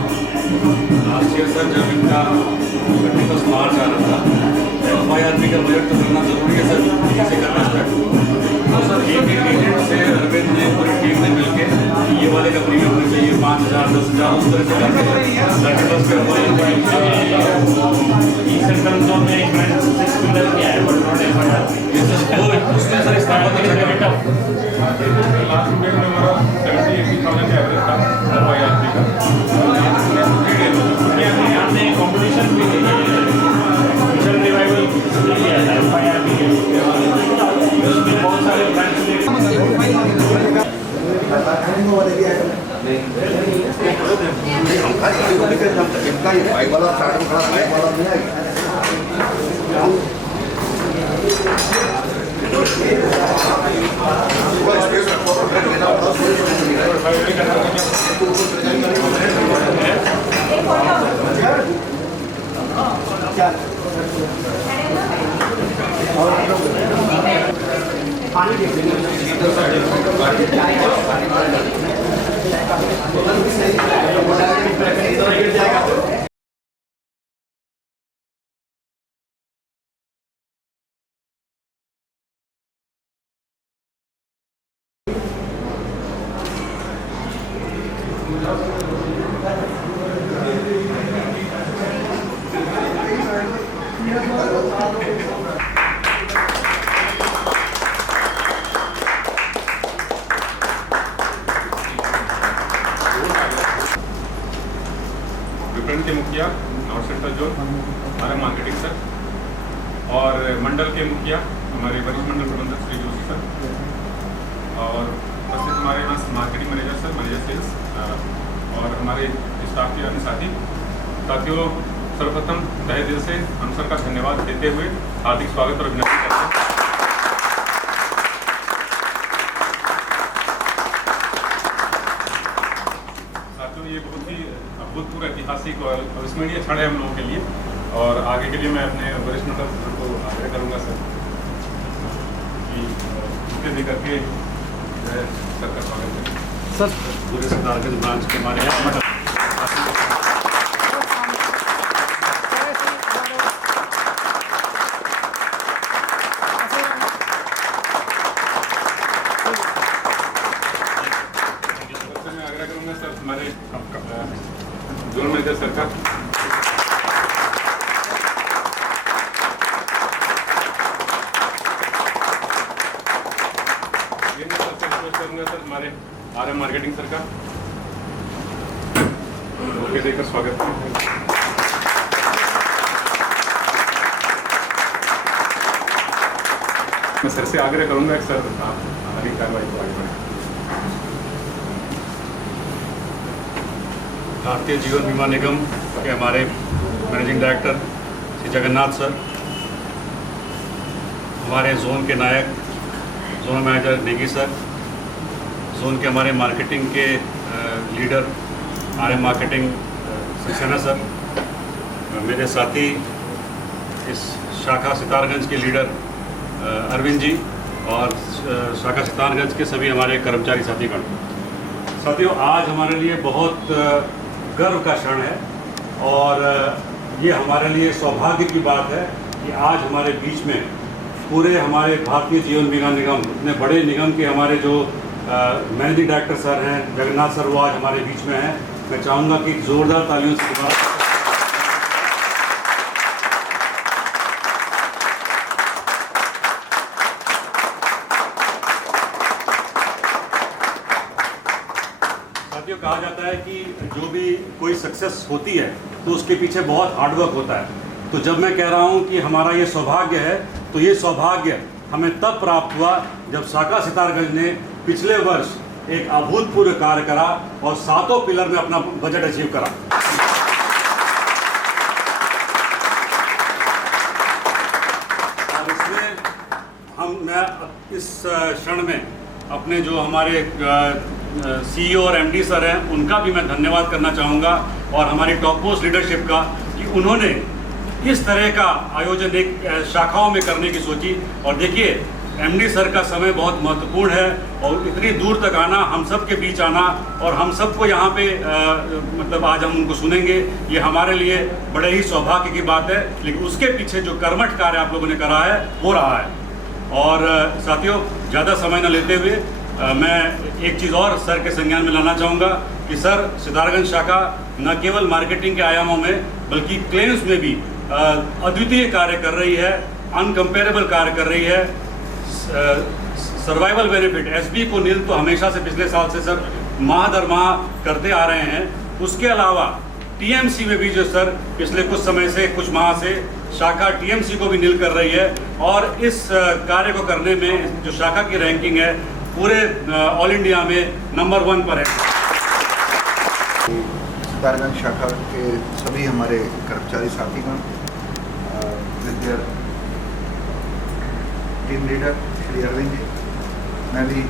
Last year sir जब इनका continuous मार्च आ रहा था FIRB का बजट तो करना जरूरी है सर, इसे करना स्टार्ट। तो सर एक एजेंट से अरविंद ने पूरी टीम ने मिलकर ये वाले का प्रीमियम होना चाहिए 5,000 10,000 उस तरह से करके 31 पे सेंट्रल जोन में एक ब्रांच 6 मिलर किया है बट नॉट FIRB। उसमें सर इस्तेमाल लास्ट ईयर में हमारा 70-80,000 का एवरेज था FIRB का। हमने कंपटीशन भी मिशन रिवाइवल किया था FIRB के, उसमें बहुत सारे ब्रांच विपणन के मुखिया नॉर्थ सेंट्रल जोन हमारे मार्केटिंग सर और मंडल के मुखिया हमारे वरिष्ठ मंडल प्रबंधक श्री जोशी सर और उपस्थित हमारे यहाँ marketing manager sir, manager sales और हमारे स्टाफ के अन्य साथियों सर्वप्रथम तहे दिल से हम सर का धन्यवाद देते हुए हार्दिक स्वागत और अभिनंदन करते हैं। साथियों ये बहुत ही अभूतपूर्व ऐतिहासिक और अविस्मरणीय क्षण है हम लोगों के लिए और आगे के लिए मैं अपने वरिष्ठ मंडल को आग्रह करूँगा सर कि उसके दे करके सर का स्वागत करें। सर पूरे सरकार के ब्रांच के हमारे यहाँ सर का। ये मैं सबसे रिक्वेस्ट करूंगा सर हमारे RM मार्केटिंग सर का ओके देकर स्वागत करें। मैं सर से आग्रह करूंगा कि सर आप आगे कार्रवाई को आगे बढ़ाएं। भारतीय जीवन बीमा निगम के हमारे managing director Shri Jagannath sir, हमारे जोन के नायक zone manager Negi sir, zone के हमारे मार्केटिंग के leader RM marketing Saxena sir, मेरे साथी इस शाखा सितारगंज के लीडर अरविंद जी और शाखा सितारगंज के सभी हमारे कर्मचारी साथीगण। साथियों, आज हमारे लिए बहुत गर्व का क्षण है और ये हमारे लिए सौभाग्य की बात है कि आज हमारे बीच में पूरे हमारे भारतीय जीवन बीमा निगम, इतने बड़े निगम के हमारे जो मैनेजिंग डायरेक्टर सर हैं जगन्नाथ सर, वो आज हमारे बीच में हैं। मैं चाहूँगा कि ज़ोरदार तालियों से स्वागत। साथियों, कहा जाता है कि जो भी कोई सक्सेस होती है तो उसके पीछे बहुत हार्डवर्क होता है। तो जब मैं कह रहा हूँ कि हमारा ये सौभाग्य है, तो ये सौभाग्य हमें तब प्राप्त हुआ जब शाखा सितारगंज ने पिछले वर्ष एक अभूतपूर्व कार्य करा और 7 पिलर में अपना बजट अचीव करा। और इसमें मैं इस क्षण में अपने जो हमारे CEO और MD सर हैं उनका भी मैं धन्यवाद करना चाहूँगा और हमारी टॉप मोस्ट लीडरशिप का कि उन्होंने इस तरह का आयोजन एक शाखाओं में करने की सोची। और देखिए, MD सर का समय बहुत महत्वपूर्ण है और इतनी दूर तक आना, हम सब के बीच आना और हम सबको यहाँ पे मतलब आज हम उनको सुनेंगे, ये हमारे लिए बड़े ही सौभाग्य की बात है। लेकिन उसके पीछे जो कर्मठ कार्य आप लोगों ने करा है वो रहा है। और साथियों, ज़्यादा समय न लेते हुए मैं एक चीज़ और सर के संज्ञान में लाना चाहूँगा कि सर सितारगंज शाखा न केवल मार्केटिंग के आयामों में बल्कि क्लेम्स में भी अद्वितीय कार्य कर रही है, अनकम्पेरेबल कार्य कर रही है। सर्वाइवल बेनिफिट SB को नील तो हमेशा से पिछले साल से सर माह दर माह करते आ रहे हैं। उसके अलावा TMC में भी जो सर पिछले कुछ समय से, कुछ माह से शाखा TMC को भी नील कर रही है और इस कार्य को करने में जो शाखा की रैंकिंग है पूरे ऑल इंडिया में नंबर 1 पर है। सितारगंज शाखा के सभी हमारे कर्मचारी साथीगण, टीम लीडर श्री अरविंद जी, मैं भी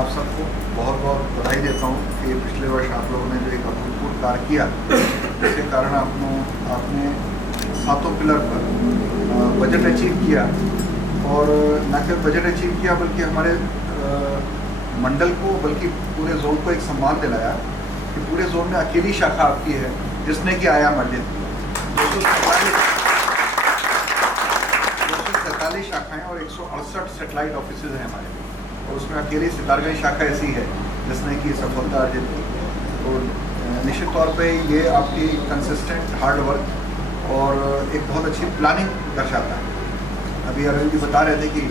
आप सबको बहुत बहुत बधाई देता हूँ कि पिछले वर्ष आप लोगों ने जो एक अभूतपूर्व कार्य किया, जिसके कारण आपने 7 पिलर पर बजट अचीव किया। और न केवल बजट अचीव किया बल्कि हमारे मंडल को, बल्कि पूरे जोन को एक सम्मान दिलाया कि पूरे जोन में अकेली शाखा आपकी है जिसने कि आयाम अर्जित किया। 247 शाखाएं और 168 सेटेलाइट ऑफिस हैं हमारे, और उसमें अकेली सितारगंज शाखा ऐसी है जिसने कि सफलता अर्जित की। तो निश्चित तौर पे ये आपकी कंसिस्टेंट हार्ड वर्क और एक बहुत अच्छी प्लानिंग दर्शाता है। अभी अरविंद जी बता रहे थे कि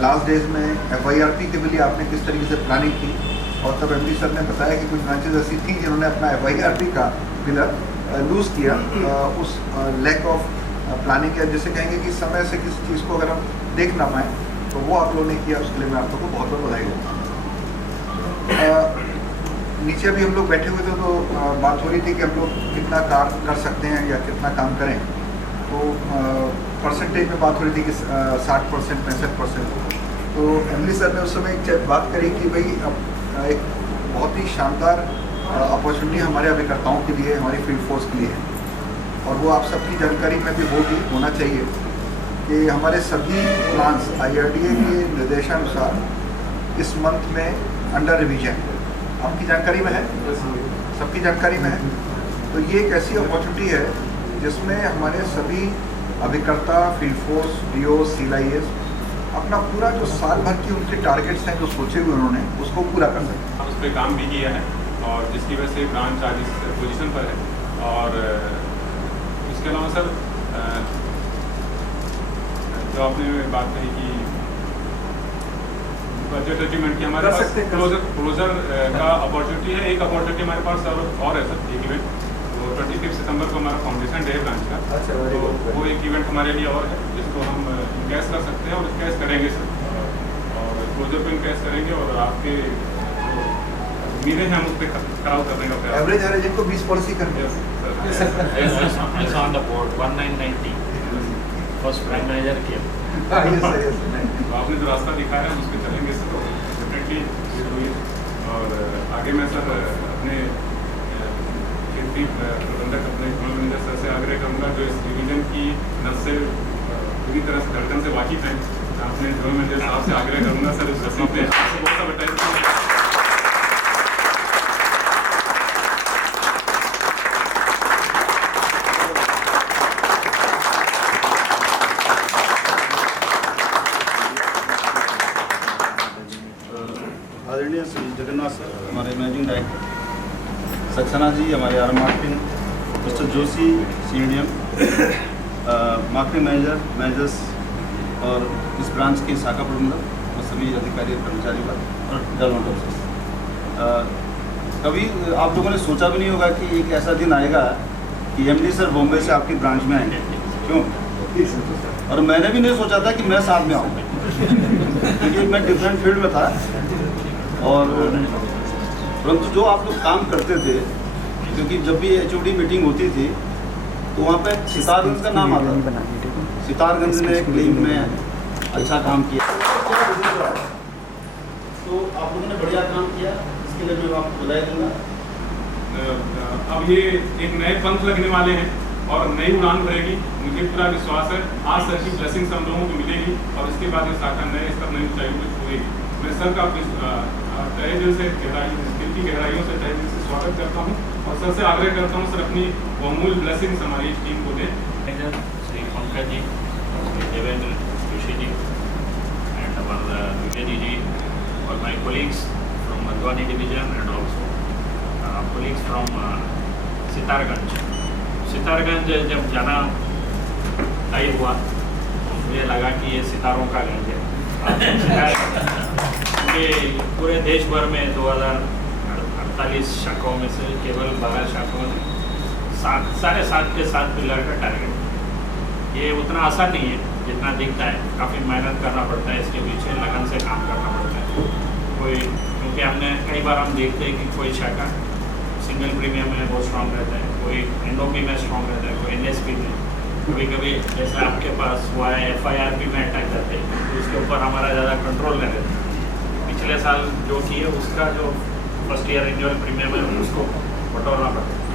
लास्ट डेज में FYRP के लिए आपने किस तरीके से प्लानिंग की, और तब MD सर ने बताया कि कुछ ब्रांचेज ऐसी थी जिन्होंने अपना FYRP का पिलर लूज़ किया, उस लैक ऑफ प्लानिंग किया, जिसे कहेंगे कि समय से किसी चीज़ को अगर हम देख ना पाएँ, तो वो आप लोगों ने किया। उसके लिए मैं आप लोगों को बहुत बहुत बधाई देता हूँ। नीचे अभी हम लोग बैठे हुए थे तो बात हो रही थी कि हम लोग कितना कार्य कर सकते हैं या कितना काम करें। तो परसेंटेज में बात हो रही थी कि 60%, 65%। तो MD सर ने उस समय एक बात करी कि भाई अब एक बहुत ही शानदार अपॉर्चुनिटी हमारे अभिकर्ताओं के लिए, हमारी फील्ड फोर्स के लिए है, और वो आप सबकी जानकारी में भी होना चाहिए कि हमारे सभी प्लान्स IRDA के निर्देशानुसार इस मंथ में अंडर रिवीजन है। आपकी जानकारी में है, सबकी जानकारी में है। तो ये एक ऐसी अपॉर्चुनिटी है जिसमें हमारे सभी अभिकर्ता, फील्ड फोर्स, DO, CLIS अपना पूरा जो साल भर की उनके टारगेट्स हैं जो सोचे हुए उन्होंने, उसको पूरा कर सकते हैं। उस पर काम भी किया है और जिसकी वजह से ब्रांच आज इस पोजीशन पर है। और इसके अलावा सर जो आपने बात कही कि बजट अचीवमेंट की हमारे पास क्लोजर का अपॉर्चुनिटी है। एक अपॉर्चुनिटी हमारे पास और है सर, एक इवेंट तो 25 सितंबर को हमारा फाउंडेशन डे है ब्रांच का। तो वो एक इवेंट हमारे लिए और है जिसको हम इनकैश कर सकते हैं और इनकैश करेंगे सर, और क्लोजर पे इनकैश करेंगे और आपके उम्मीदें हैं हम उस पर खराब करने का प्रयास। एवरेज एवरेज को 20 पॉलिसी करनी है। It's on the board 1990 first prime manager came. तो आपने जो रास्ता दिखाया है उस पर चलेंगे सर, डेफिनेटली। और आगे मैं सर अपने खेती प्रबंधक अपने मैनेजर सर से आग्रह करूँगा जो इस डिवीजन की नस से पूरी तरह से धड़कन से वाकिफ हैं, अपने जो मैनेजर साहब से आग्रह करूँगा सर इस रस्म पे बहुत सा बताइए। आदरणीय श्री जगन्नाथ सर, हमारे मैनेजिंग डायरेक्टर सक्सेना जी, हमारे R marketing mister Joshi CDM, marketing managers और इस ब्रांच के शाखा प्रबंधक और सभी अधिकारी और कर्मचारी और डेवलपमेंट ऑफिसर्स। कभी आप लोगों ने सोचा भी नहीं होगा कि एक ऐसा दिन आएगा कि MD सर बॉम्बे से आपकी ब्रांच में आएंगे, क्यों? और मैंने भी नहीं सोचा था कि मैं साथ में आऊँगा क्योंकि मैं डिफरेंट फील्ड में था। और परंतु जो आप लोग काम करते थे, क्योंकि जब भी HOD मीटिंग होती थी तो वहाँ पे सितारगंज का नाम आता था। सितारगंज ने क्लीन में अच्छा काम किया, तो आप लोगों ने बढ़िया काम किया, इसके लिए मैं आपको बधाई दूँगा। अब ये एक नए पंख लगने वाले हैं और नई उड़ान भरेगी, मुझे पूरा विश्वास है। आज सर की ब्लेसिंग्स हम लोगों को मिलेगी और इसके बाद ये शाखा नए स्तर नई ऊंचाइयों पर छुएगी। मैं सर का तहे दिल से दिल की गहराइयों से तहे दिल से स्वागत करता हूँ और सर से आग्रह करता हूँ सर अपनी बहुमूल्य ब्लेसिंग्स हमारी टीम को दें। Sri Pankaj ji, Devendra, Rishi ji, and our Vijay ji, or my colleagues from Madhwani division and also colleagues from Sitarganj. Sitarganj जब जाना तय हुआ तो मुझे लगा कि ये सितारों का गंज है, क्योंकि पूरे देश भर में 2048 शाखाओं में से केवल 12 शाखाओं में 7.5 के 7 पिलर का टारगेट। ये उतना आसान नहीं है जितना दिखता है, काफ़ी मेहनत करना पड़ता है, इसके पीछे लगन से काम करना पड़ता है। क्योंकि हमने कई बार हम देखते हैं कि कोई शाखा सिंगल प्रीमियम में बहुत स्ट्रॉन्ग रहता है, कोई NOP में स्ट्रॉन्ग रहता है, कोई NSP में, कभी कभी जैसे आपके पास हुआ है FIRP में अटैक करते हैं तो उसके ऊपर हमारा ज़्यादा कंट्रोल नहीं रहता। पिछले साल जो किए उसका जो फर्स्ट ईयर रिन्यूअल प्रीमियम है उसको बटोरना पड़ता है।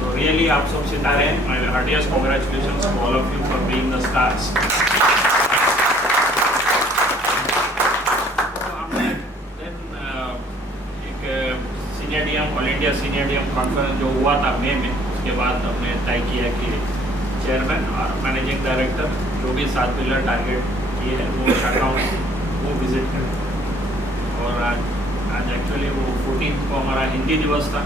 तो रियली आप सब सितारे हैं। My heartiest congratulations to all of you for being the stars. All India senior DM conference जो हुआ था मई में, उसके बाद हमने तय किया कि चेयरमैन और मैनेजिंग डायरेक्टर जो भी 7 पिलर टारगेट किए हैं वो शाखाओं वो विजिट करें। और आज एक्चुअली वो 14 को हमारा हिंदी दिवस था,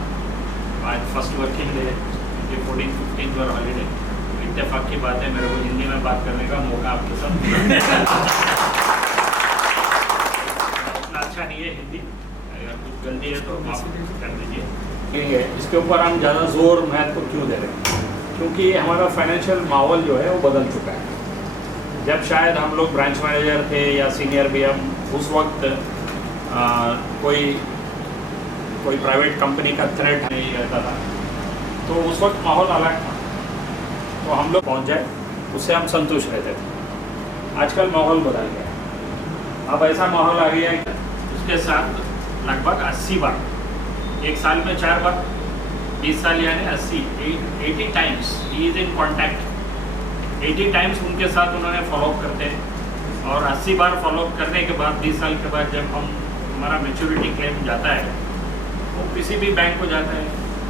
आज फर्स्ट वर्किंग डे है, क्योंकि 14-15 पर हॉलीडे। इत्तेफाक की बात है, मेरे को हिंदी में बात करने का मौका आपके साथ उतना अच्छा नहीं है हिंदी, अगर कुछ गलती है तो माफ कर दीजिए। इसके ऊपर हम ज़्यादा जोर महत्व क्यों दे रहे हैं? क्योंकि हमारा फाइनेंशियल माहौल जो है वो बदल चुका है। जब शायद हम लोग ब्रांच मैनेजर थे या सीनियर BM, उस वक्त कोई प्राइवेट कंपनी का थ्रेट नहीं रहता था, तो उस वक्त माहौल अलग था, तो हम लोग पहुँच जाए उससे हम संतुष्ट रहते थे। आजकल माहौल बदल गया, अब ऐसा माहौल आ गया है उसके साथ लगभग 80 बार, एक साल में 4 बार, 20 साल यानी 80 times he is in contact. 80 times उनके साथ उन्होंने फॉलोअप करते हैं और 80 बार फॉलोअप करने के बाद 20 साल के बाद जब हमारा मैच्योरिटी क्लेम जाता है वो किसी भी बैंक को जाता है।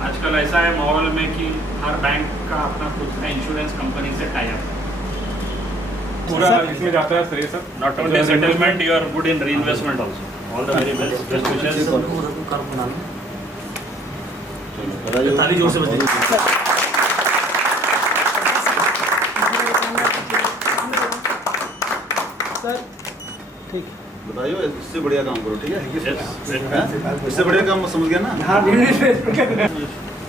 आजकल ऐसा है माहौल में कि हर बैंक का अपना खुद का इंश्योरेंस कंपनी से टाई अप पूरा इसमें जाता है sir. Sir not only settlement, you are good in reinvestment also. All the very best wishes. ताली जोर से बजाइए। ठीक बताइए इससे बढ़िया काम करो, ठीक है? Yes. हैं? इससे बढ़िया काम समझ गया ना?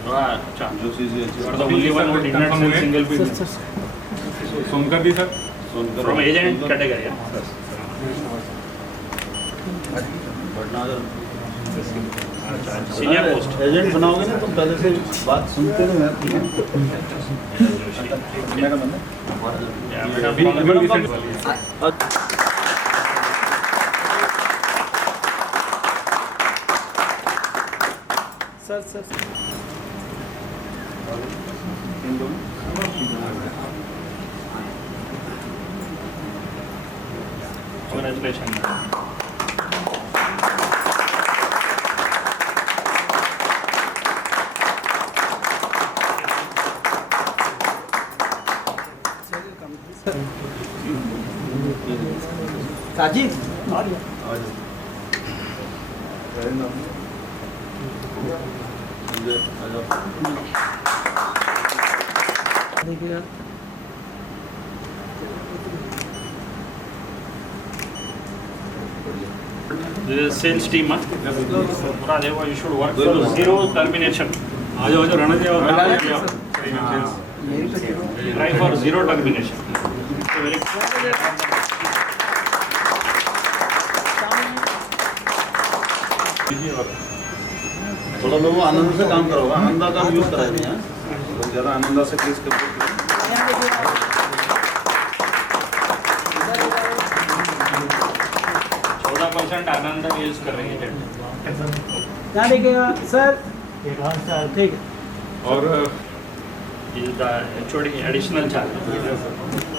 हाँ अच्छा जो चीज़ें For the only one who did not sell single piece. Sir Sonkar the sir From agent category. बढ़ना अगर Senior post. एजेंट बनाओगे ना तो पहले से बात सुनते नहीं हैं। मैडम है ना? Yeah, but अभी from the recent recent- वाली है। सर सर इन दोनों Congratulations. साजिद आज वेरी नाइस संजय आ जाओ। देखिएगा This is sales team. Pura Deva, you should work Good. for zero termination. आ जाओ राणा जी और Try for zero termination. Very थोड़ा लोग आनंद से काम करो, आनंदा का यूज कराएंगे हैं लोग ज़्यादा आनंदा से केस करते हैं। 14% आनंद यूज कर रही है यहाँ देखिएगा सर ठीक है और is the HOD additional charge.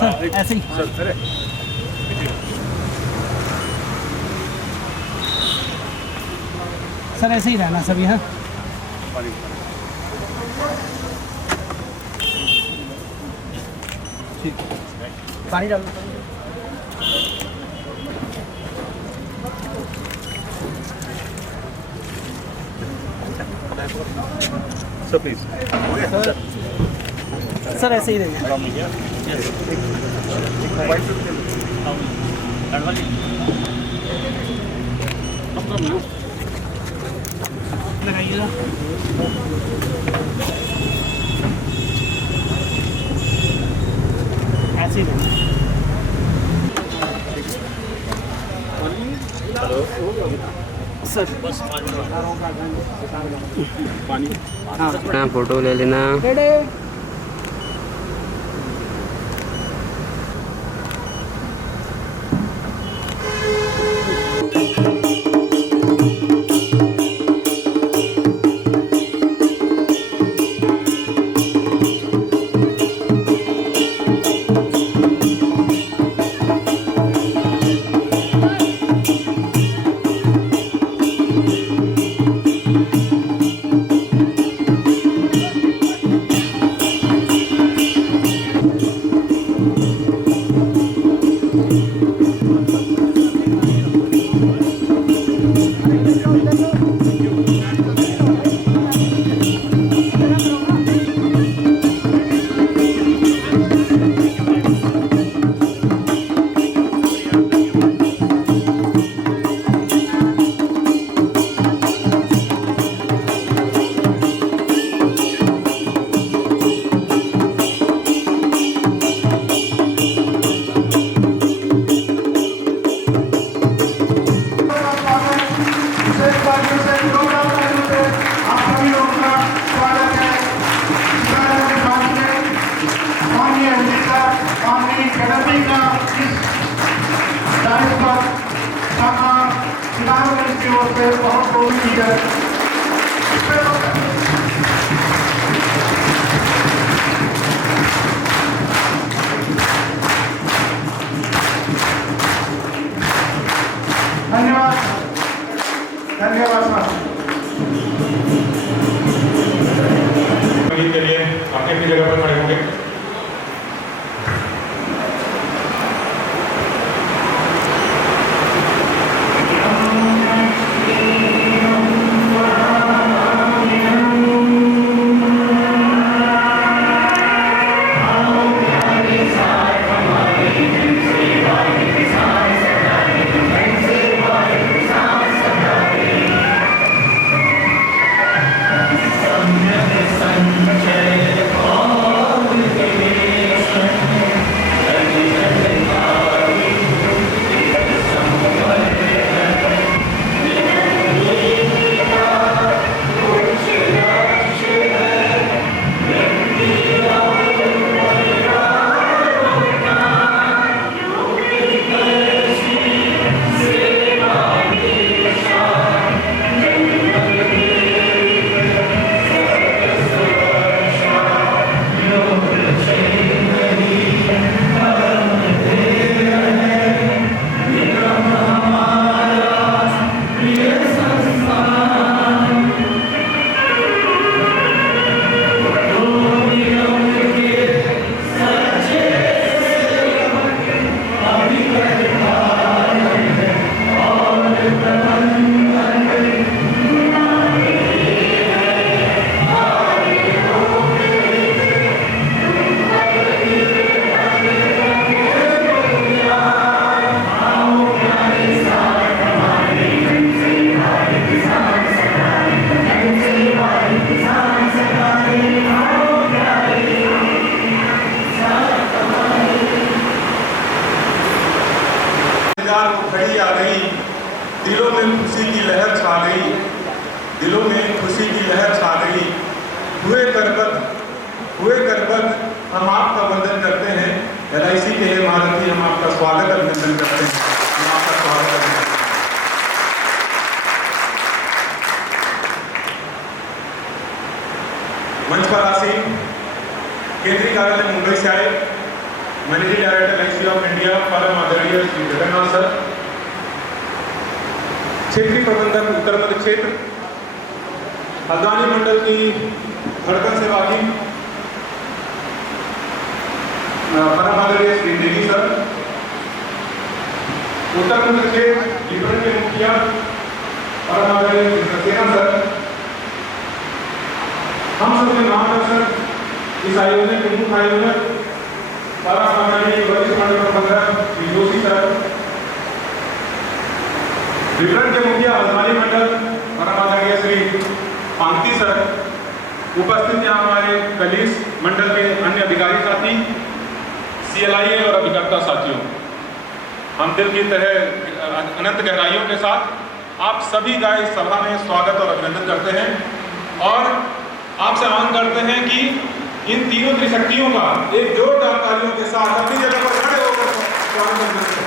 Sir ऐसे ही सर ऐसे ही रहना सभी हाँ ठीक पानी डालो सर प्लीज सर ऐसे ही रहेगा लगाइएगा ऐसे ही रहेगा सर बस ना फोटो ले लेना रेडी में खुशी की लहर छा गई। हुए करबद्ध हम आपका वंदन करते हैं। LIC के हे महारथी, हम आपका स्वागत अभिनंदन करते हैं। हम आपका स्वागत अभिनंदन करते हैं। मंच पर आसीन केंद्रीय कार्यालय मुंबई से आए managing director LIC of India परम आदरणीय श्री जगन्नाथ सर, क्षेत्रीय प्रबंधक उत्तर मध्य क्षेत्र हल्द्वानी मंडल की धड़कन सेवा की परम आदरणीय श्री देवी सर, उत्तर मध्य क्षेत्र लिबरल के मुखिया परम आदरणीय श्री सक्सेना सर, हम सबके मार्गदर्शक इस आयोजन के मुख्य आयोजक परम आदरणीय वरिष्ठ मंडल प्रबंधक श्री जोशी सर, विवरण के मुखिया हल्द्वानी मंडल परम आदरणीय श्री पांगती सर, उपस्थित यहाँ हमारे कलीग्स मंडल के अन्य अधिकारी साथी, CLIA और अभिकर्ता साथियों, हम दिल की तह अनंत गहराइयों के साथ आप सभी का इस सभा में स्वागत और अभिनंदन करते हैं और आपसे आह्वान करते हैं कि इन तीनों त्रिशक्तियों का एक जोरदार तालियों के साथ अपनी जगह पर खड़े होकर स्वागत करते हैं।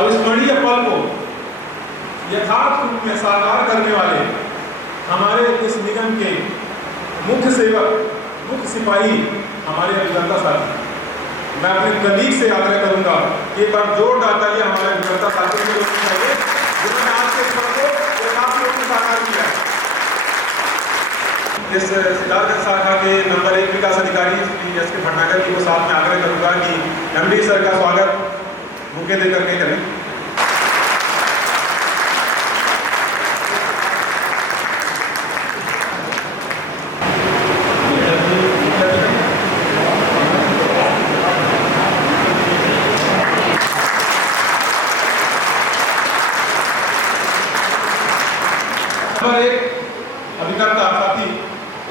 अविस्मरणीय पल को यथार्थ रूप में साकार करने वाले हमारे इस निगम के मुख्य सेवक, मुख्य सिपाही हमारे अभिकर्ता साथी, मैं अपने कलीग से आग्रह करूंगा कि एक बार जोरदार तालियां हमारे अभिकर्ता साथियों के लिए चाहिए जिन्होंने आज के पल को यथार्थ रूप में साकार किया है। इस सिद्धार्थनगर शाखा के नंबर 1 विकास अधिकारी श्री SK भटनागर जी को साथ में आग्रह करूंगा कि MD सर का स्वागत बुके देकर के करें। नंबर 1 अभिकर्ता साथी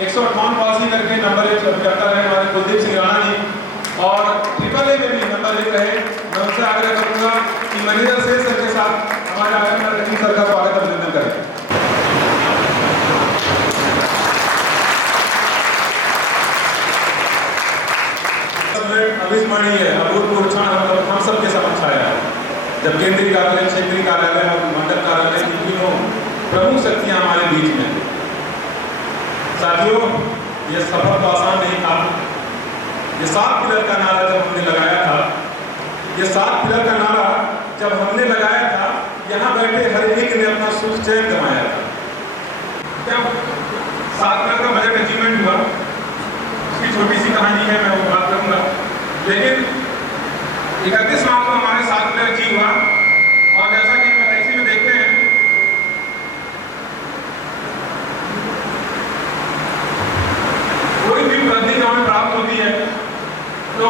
158 पासिंग करके नंबर 1 अभिकर्ता रहे हमारे कुलदीप सिंह राणा जी और AAA में भी नंबर 1 रहे। मैं उनसे आग्रह करूंगा कि मैनेजर से सर के साथ हमारे आगे सर का स्वागत अभिनंदन करें। अविस्मरणीय अभूतपूर्व क्षण हम सबके समक्ष आया जब केंद्रीय कार्यालय, क्षेत्रीय कार्यालय और मंडल कार्यालय की तीनों प्रमुख शक्तियां हमारे बीच में। साथियों, ये सफर तो आसान नहीं था। ये 7 पिलर का नारा जब हमने लगाया था, ये 7 पिलर का नारा जब हमने लगाया था, यहाँ बैठे हर एक ने अपना सुख चैन गंवाया था। जब 7 पिलर का बजट अचीवमेंट हुआ, उसकी छोटी सी कहानी है, मैं वो बात करूंगा। लेकिन 31 मार्च को हमारे 7 पिलर अचीव हुआ और जैसा कि हम LIC में देखते हैं कोई भी उपलब्धि जो हमें प्राप्त होती है तो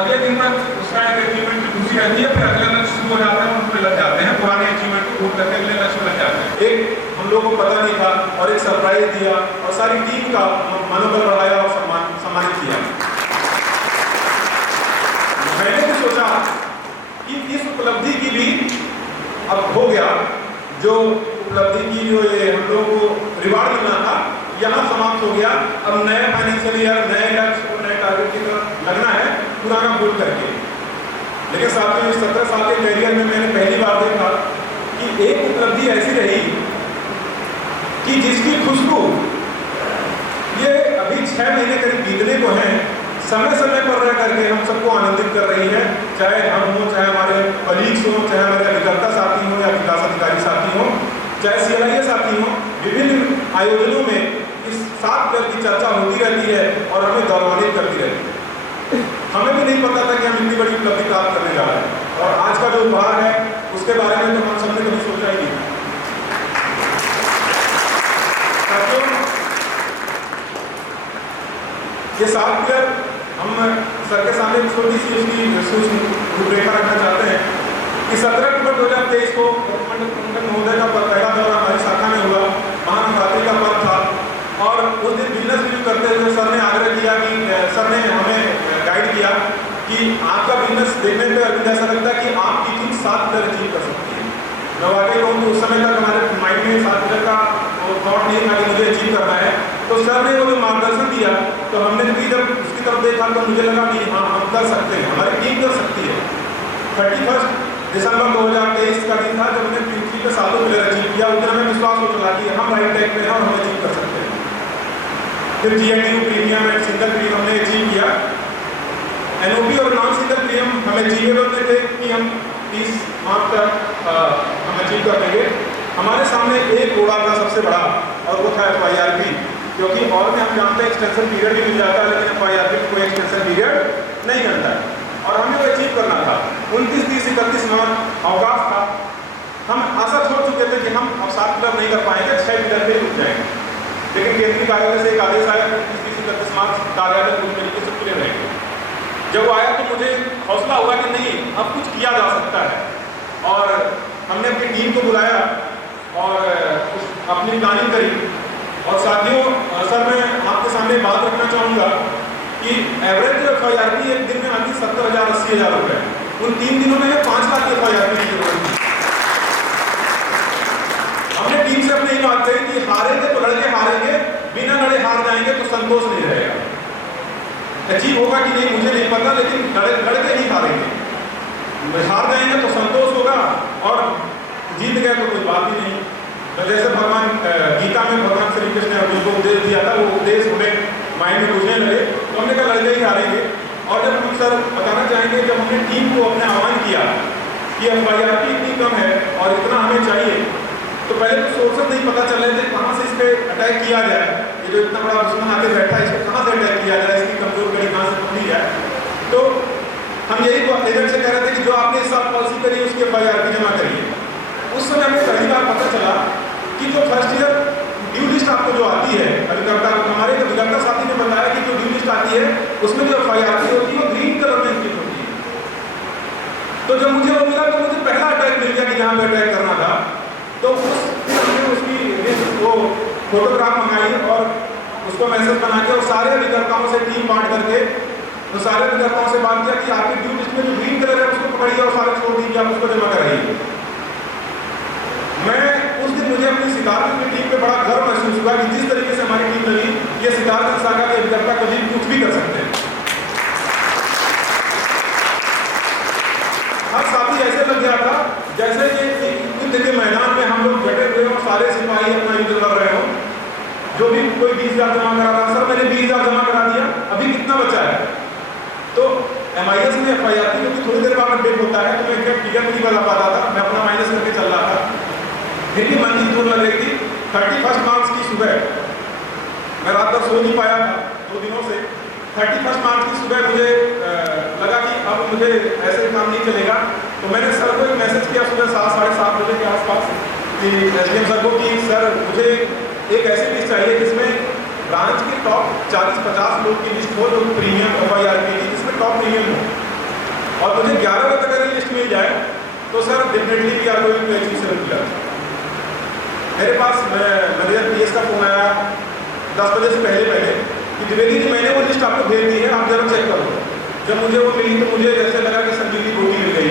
अगले दिन तक उसका एक अचीवमेंट की खुशी रहती है, फिर अगला लक्ष्य शुरू हो जाता है, उन पर लग जाते हैं, पुराने अचीवमेंट को पूर्ण करके अगले लक्ष्य में लग जाते हैं। एक हम लोगों को पता नहीं था और एक सरप्राइज दिया और सारी टीम का मनोबल बढ़ाया और सम्मानित किया। मैंने भी सोचा कि इस उपलब्धि की भी अब हो गया, जो उपलब्धि की जो ये हम लोगों को रिवार्ड मिलना था यहाँ समाप्त हो गया। अब नए फाइनेंशियल ईयर, नए लक्ष्य और नए टारगेट की तरफ लगना है पुराना भूल करके। लेकिन साथियों, इस 17 साल के कैरियर में मैंने पहली बार देखा कि एक उपलब्धि ऐसी रही कि जिसकी खुशबू ये अभी 6 महीने करीब बीतने को हैं, समय समय पर रह करके हम सबको आनंदित कर रही है। चाहे हम हो, चाहे हमारे कलीग्स हो, चाहे हमारे अभिकर्ता साथी हो या विकास अधिकारी साथी हो, चाहे CLIA साथी हो, विभिन्न आयोजनों में इस 7 पिलर की चर्चा होती रहती है और हमें गौरवान्वित करती रहती है। हमें भी नहीं पता था कि हम इतनी बड़ी उपलब्धि प्राप्त करने जा रहे हैं और आज का जो उपहार है उसके बारे में तो हम सबने कभी सोचा ही नहीं। ये 7 पिलर हम सर के सामने छोटी सी उसकी रूपरेखा रखना चाहते हैं कि 17 अक्टूबर 2023 को महोदय का पहला दौरा हमारी शाखा में हुआ। महानवरात्रि का पर्व था सर ने आग्रह किया कि सर ने हमें गाइड किया कि आपका बिजनेस देखने पे अभी ऐसा लगता है कि आपकी टीम 7 पिलर अचीव कर सकती है। मैं वाकई कहूँ कि उस समय तक हमारे माइंड में 7 पिलर का थॉट नहीं था कि मुझे अचीव करना है। तो सर ने वो जो मार्गदर्शन दिया तो हमने भी जब उसकी तरफ देखा तो मुझे लगा कि हाँ हम कर सकते हैं, हमारी टीम कर सकती है। 31 दिसंबर 2023 का दिन था जब हमने Q3 पे 7 पिलर अचीव किया। उतना में विश्वास हो चला कि हम राइट ट्रैक पे हैं और हम अचीव कर सकते हैं। फिर GNDU premium and single premium हमने अचीव किया। NOP और नॉन सिंगल प्रीमियम हमें अचीवेबल में थे कि हम 30 मार्च तक हम अचीव कर लेंगे। हमारे सामने एक रोड़ा था सबसे बड़ा और वो था FIRP, क्योंकि और में हम जानते हैं एक्सटेंशन पीरियड भी मिल जाता है लेकिन FIRP में कोई एक्सटेंशन पीरियड नहीं मिलता है और हमें वो अचीव करना था। 29, 30, 31 मार्च अवकाश था। हम आशा छोड़ चुके थे कि हम अब 7 पिलर नहीं कर पाएंगे, 6 पिलर पे रुक जाएंगे। लेकिन केंद्रीय कार्यालय से एक आदेश आया 29, 30, 31 मार्च कार्यालय पूरी तरीके से खुले रहेंगे। जब वो आया तो मुझे हौसला हुआ कि नहीं अब कुछ किया जा सकता है और हमने अपनी टीम को बुलाया और अपनी प्लानिंग करी। और साथियों सर मैं आपके सामने बात रखना चाहूँगा कि एवरेज FIRP एक दिन में आती 70,000 80,000 रुपये। उन 3 दिनों में 5 लाख की FIRP की जरूरत थी। हमने टीम से अपने ये बात कही कि हारेंगे तो लड़के हारेंगे, बिना लड़े हार जाएंगे तो संतोष नहीं रहेगा। अचीव होगा कि नहीं मुझे नहीं पता, लेकिन लड़के ही हारेंगे। हार जाएंगे तो संतोष होगा और जीत गए तो कोई बात ही नहीं। तो जैसे भगवान गीता में भगवान श्री कृष्ण ने अर्जुन को उपदेश दिया था, वो उपदेश हमें माइंड में घुसने लगे तो हमने कहा लड़के ही हारेंगे। और जब हम सर बताना चाहेंगे जब हमने टीम को अपने आह्वान किया कि FIRP इतनी कम है और इतना हमें चाहिए, तो पहले तो सोर्सेस नहीं पता चल रहे थे कहाँ से इस पर अटैक किया जाए। ये जो इतना बड़ा दुश्मन आके बैठा है इस पर कहाँ से अटैक किया जाए, इसकी कमजोर कड़ी कहाँ से पकड़ी जाए। तो हम यही एजेंट से कह रहे थे कि जो आपने इस साल पॉलिसी करी है उसकी FIRP जमा करिए। उस समय हमें पहली बार पता चला कि जो फर्स्ट ईयर ड्यू लिस्ट आपको जो आती है अभिकर्ता, हमारे अभिकर्ता साथी ने बताया कि जो ड्यू लिस्ट आती है उसमें जो FIRP होती है वो ग्रीन कलर में इंक्लिक होती है। तो जब मुझे वो मिला तो मुझे पहला अटैक मिल गया कि जहाँ पे अटैक करना था। तो हमने उसकी वो फोटोग्राफ मंगाई और उसको मैसेज बना के और सारे अभिकर्ताओं से टीम बांट करके तो सारे अभिकर्ताओं से बात किया कि आपकी ड्यू लिस्ट में जो ग्रीन कलर है उसको पकड़िए और सारे छोड़ दीजिए, आप उसको जमा कराइए। मैं उस दिन मुझे अपनी सितारगंज की टीम पे बड़ा गर्व महसूस हुआ कि जिस तरीके से हमारी टीम लगी, ये सितारगंज शाखा के अभिकर्ता कभी कुछ भी कर सकते हैं। हर साथी ऐसे लग गया था जैसे कि युद्ध के मैदान में हम लोग बैठे हुए और सारे सिपाही अपना युद्ध लड़ रहे हो। जो भी कोई 20,000 जमा करा रहा, सर मैंने 20,000 जमा करा दिया, अभी कितना बचा है? तो MIS में FIRP क्योंकि थोड़ी देर बाद अपडेट होता है तो मैं क्या फिगर नहीं बता पाता था, मैं अपना माइनस करके चल रहा था। फिर भी मन की दूर लग रही थी। 31 मार्च की सुबह मैं रात भर सो नहीं पाया था 2 दिनों से। 31 मार्च की सुबह मुझे लगा कि अब मुझे ऐसे काम नहीं चलेगा, तो मैंने सर को एक मैसेज किया सुबह 7, 7:30 बजे के आसपास कि SDM सर को कि सर मुझे एक ऐसी लिस्ट चाहिए जिसमें ब्रांच के टॉप 40-50 लोग की लिस्ट हो जो प्रीमियम FIRP की, जिसमें टॉप प्रीमियम हो और मुझे 11 बजे तक अगर लिस्ट मिल जाए तो sir definitely we are going to achieve 7 pillar. मेरे पास मैनेजर PS का फोन आया 10 बजे से पहले कि द्विवेदी जी मैंने वो लिस्ट आपको भेज दी है, आप जरूर चेक करो। जब मुझे वो मिली तो मुझे जैसे लगा कि संजीवनी बूटी मिल गई।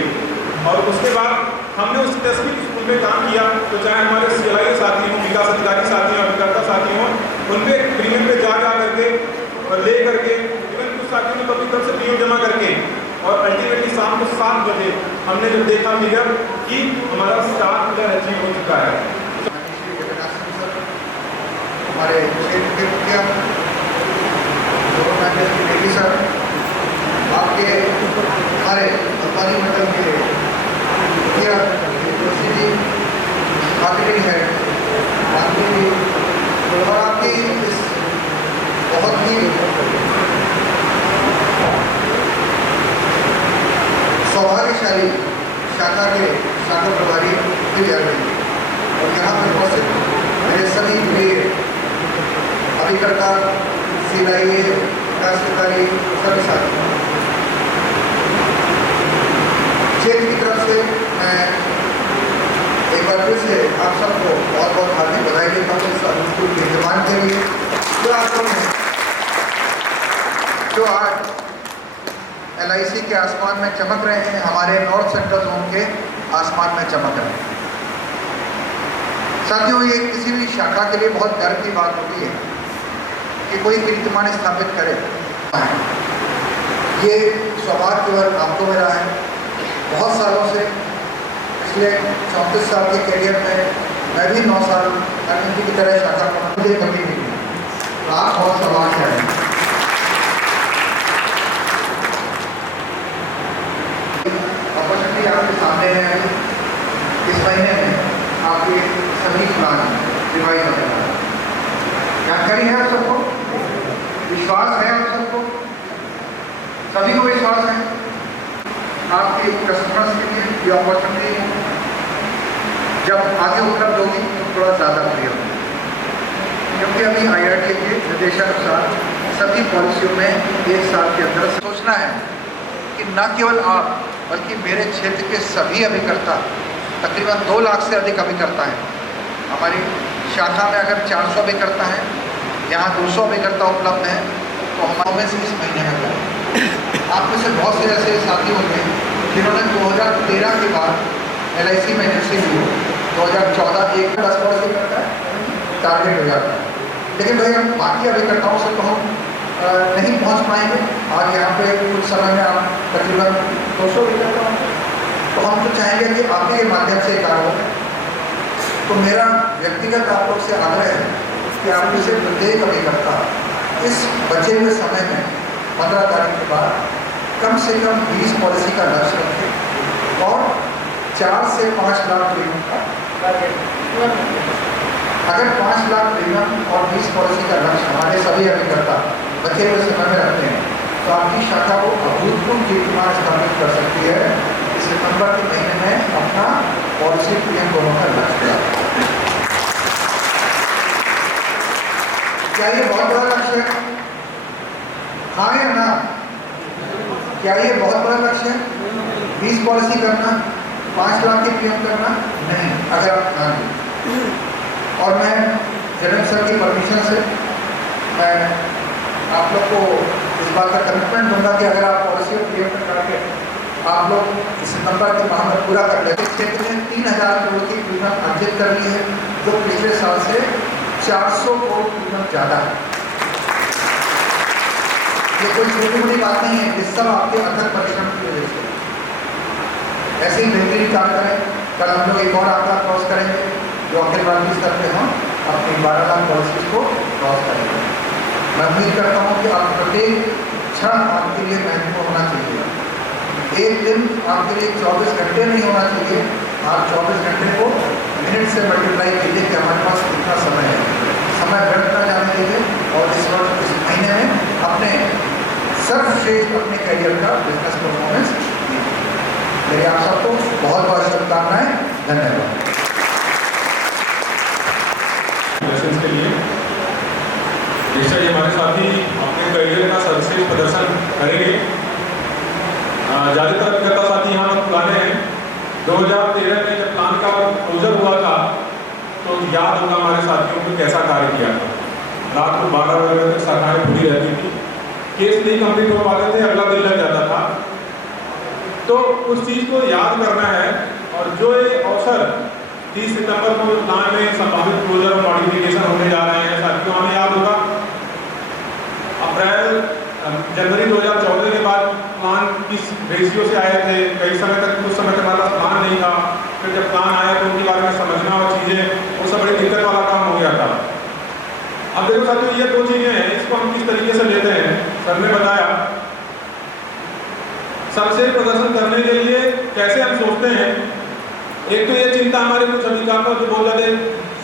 और उसके बाद हमने उस टेस्टिंग स्कूल में काम किया, तो चाहे हमारे CLI साथी हों, विकास अधिकारी साथी हों, अभिकर्ता साथी हों, उनके प्रीमियम पे जा करके और ले करके इवन कुछ साथियों ने अपनी तरफ से प्रीमियम जमा करके और अल्टीमेटली शाम को 7 बजे हमने जब देखा फिगर कि हमारा 7 पिलर अचीव हो चुका है। हमारे क्षेत्र के मुखिया सर, आपके हमारे अब्बानी मंडल के मुखिया जोशी जी, मार्केटिंग हेड मानवी जी और आपकी इस बहुत ही सौभाग्यशाली शाखा के शाखा प्रभारी और यहाँ पर उपस्थित मेरे सभी प्रिय अभिकर्ता CLI विकास अधिकारी सभी साथी, क्षेत्र की तरफ से मैं एक बार फिर से आप सबको बहुत बहुत हार्दिक बधाई देता हूँ इस अनुष्ठान के निर्माण के लिए जो आप लोग हैं। जो आज LIC के आसमान में चमक रहे हैं, हमारे नॉर्थ सेंट्रल जोन के आसमान में चमक रहे हैं। साथियों, ये किसी भी शाखा के लिए बहुत गर्व की बात होती है कि कोई कीर्तिमान स्थापित करे। ये सौभाग्य केवल आपको मिला है। बहुत सालों से, पिछले 34 साल के कैरियर में मैं भी 9 साल अनिल की तरह शाखा का मुझे कभी नहीं मिली। तो आप बहुत सौभाग्य हैं। अपॉर्चुनिटी आपके सामने है। इस महीने में आपके सभी प्लान रिवाइज होने वाला है। जानकारी है आप सबको, विश्वास है आप सबको, सभी को विश्वास है। आपके कस्टमर्स के लिए ये अपॉर्चुनिटी जब आगे उपलब्ध होगी तो थोड़ा ज़्यादा प्रिय होगी, क्योंकि अभी IRDA के निर्देशानुसार सभी पॉलिसियों में 1 साल के अंदर सोचना है कि न केवल आप बल्कि मेरे क्षेत्र के सभी अभिकर्ता, तकरीबन 2 लाख से अधिक अभिकर्ता हैं। हमारी शाखा में अगर 400 अभिकर्ता हैं, यहाँ 200 अभिकर्ता उपलब्ध हैं, तो हमारे से इस महीने में करें। आप में से बहुत से ऐसे साथी होंगे जिन्होंने 2013 के बाद LIC में एजेंसी ली हो, 2014 एक 10 पॉलिसी करता है, टारगेट हो जाता है। लेकिन भाई हम बाकी अभिकर्ताओं से तो हम नहीं पहुँच पाएंगे। आज यहाँ पे कुछ समय में आप तकरीबन 200 अभिकर्ता होंगे, तो हम तो चाहेंगे कि आपके के माध्यम से कार्य हो। तो मेरा व्यक्तिगत आप लोग से आग्रह है कि आप में से प्रत्येक अभिकर्ता इस बचे हुए समय में 15 तारीख के बाद कम से कम 20 पॉलिसी का लक्ष्य रखें और 4 से 5 लाख प्रीमियम का टारगेट। अगर 5 लाख प्रीमियम और 20 पॉलिसी का लक्ष्य हमारे सभी अभिकर्ता बचे हुए समय में रखते हैं, तो आपकी शाखा को अभूतपूर्व कीर्तिमान स्थापित कर सकती है। सितंबर के महीने में अपना पॉलिसी प्रीमियम दोनों का लक्ष्य है। क्या ये बहुत बड़ा लक्ष्य है? हाँ या ना? क्या ये बहुत बड़ा लक्ष्य है? 20 पॉलिसी करना, 5 लाख की प्रीमियम करना? नहीं, अगर आप हाँ नहीं। और मैं जनरल सर की परमिशन से मैं आप लोग को इस बात का कमिटमेंट दूंगा कि अगर आप पॉलिसी और प्रीमियम करके आप लोग सितंबर के माह में पूरा कर लेते। क्षेत्र में 3000 करोड़ की प्रीमियम अर्जित कर ली है, जो पिछले साल से 400 करोड़ प्रीमियम ज़्यादा है। ये कोई छोटी मोटी बात नहीं है, ये सब आपके अथक परिश्रम की वजह से। ऐसे ही बेहतरीन काम करें। कल हम लोग एक और आंकड़ा क्रॉस करेंगे, जो अखिल भारतीय स्तर पर हम अपनी 12 लाख पॉलिसीज को क्रॉस करेंगे। मैं उम्मीद करता हूँ कि आप प्रत्येक क्षण आपके लिए महत्वपूर्ण होना चाहिए। एक दिन आपके लिए 24 घंटे नहीं होना चाहिए। आप 24 घंटे को मिनट से मल्टीप्लाई कीजिए कि हमारे पास कितना समय है। समय व्यर्थ न जाने दीजिए और इस वर्ष इस महीने में अपने सर्वश्रेष्ठ अपने करियर का बिजनेस परफॉर्मेंस कीजिए। मेरी आप सबको बहुत बहुत शुभकामनाएं। धन्यवाद। के लिए निश्चय ही हमारे साथी अपने करियर का सर्वश्रेष्ठ प्रदर्शन करेंगे। ज़्यादातर अभिकर्ता साथी यहाँ पर पुराने हैं। 2013 में जब प्लान का क्लोजर हुआ था तो याद होगा हमारे साथियों को कैसा कार्य किया था। रात को 12 बजे तक शाखाएँ खुली रहती थी, केस नहीं कंप्लीट हो पाते थे, अगला दिन लग जाता था। तो उस चीज़ को याद करना है। और जो ये अवसर 30 सितंबर को प्लान में संभावित क्लोजर और मॉडिफिकेशन होने जा रहे हैं, साथियों हमें याद होगा जनवरी 2014 के बाद प्लान किस रेशियो से आए थे। कई समय तक कुछ समय तक हमारे पास प्लान नहीं था। फिर जब प्लान आया तो उनके बारे में समझना और चीज़ें वो सब बड़ी दिक्कत वाला काम हो गया था। अब देखो साथियों, ये 2 चीज़ें हैं, इसको हम किस तरीके से लेते हैं। सर ने बताया सबसे प्रदर्शन करने के लिए कैसे हम सोचते हैं। एक तो ये चिंता हमारे कुछ अधिकारियों जो बहुत ज़्यादा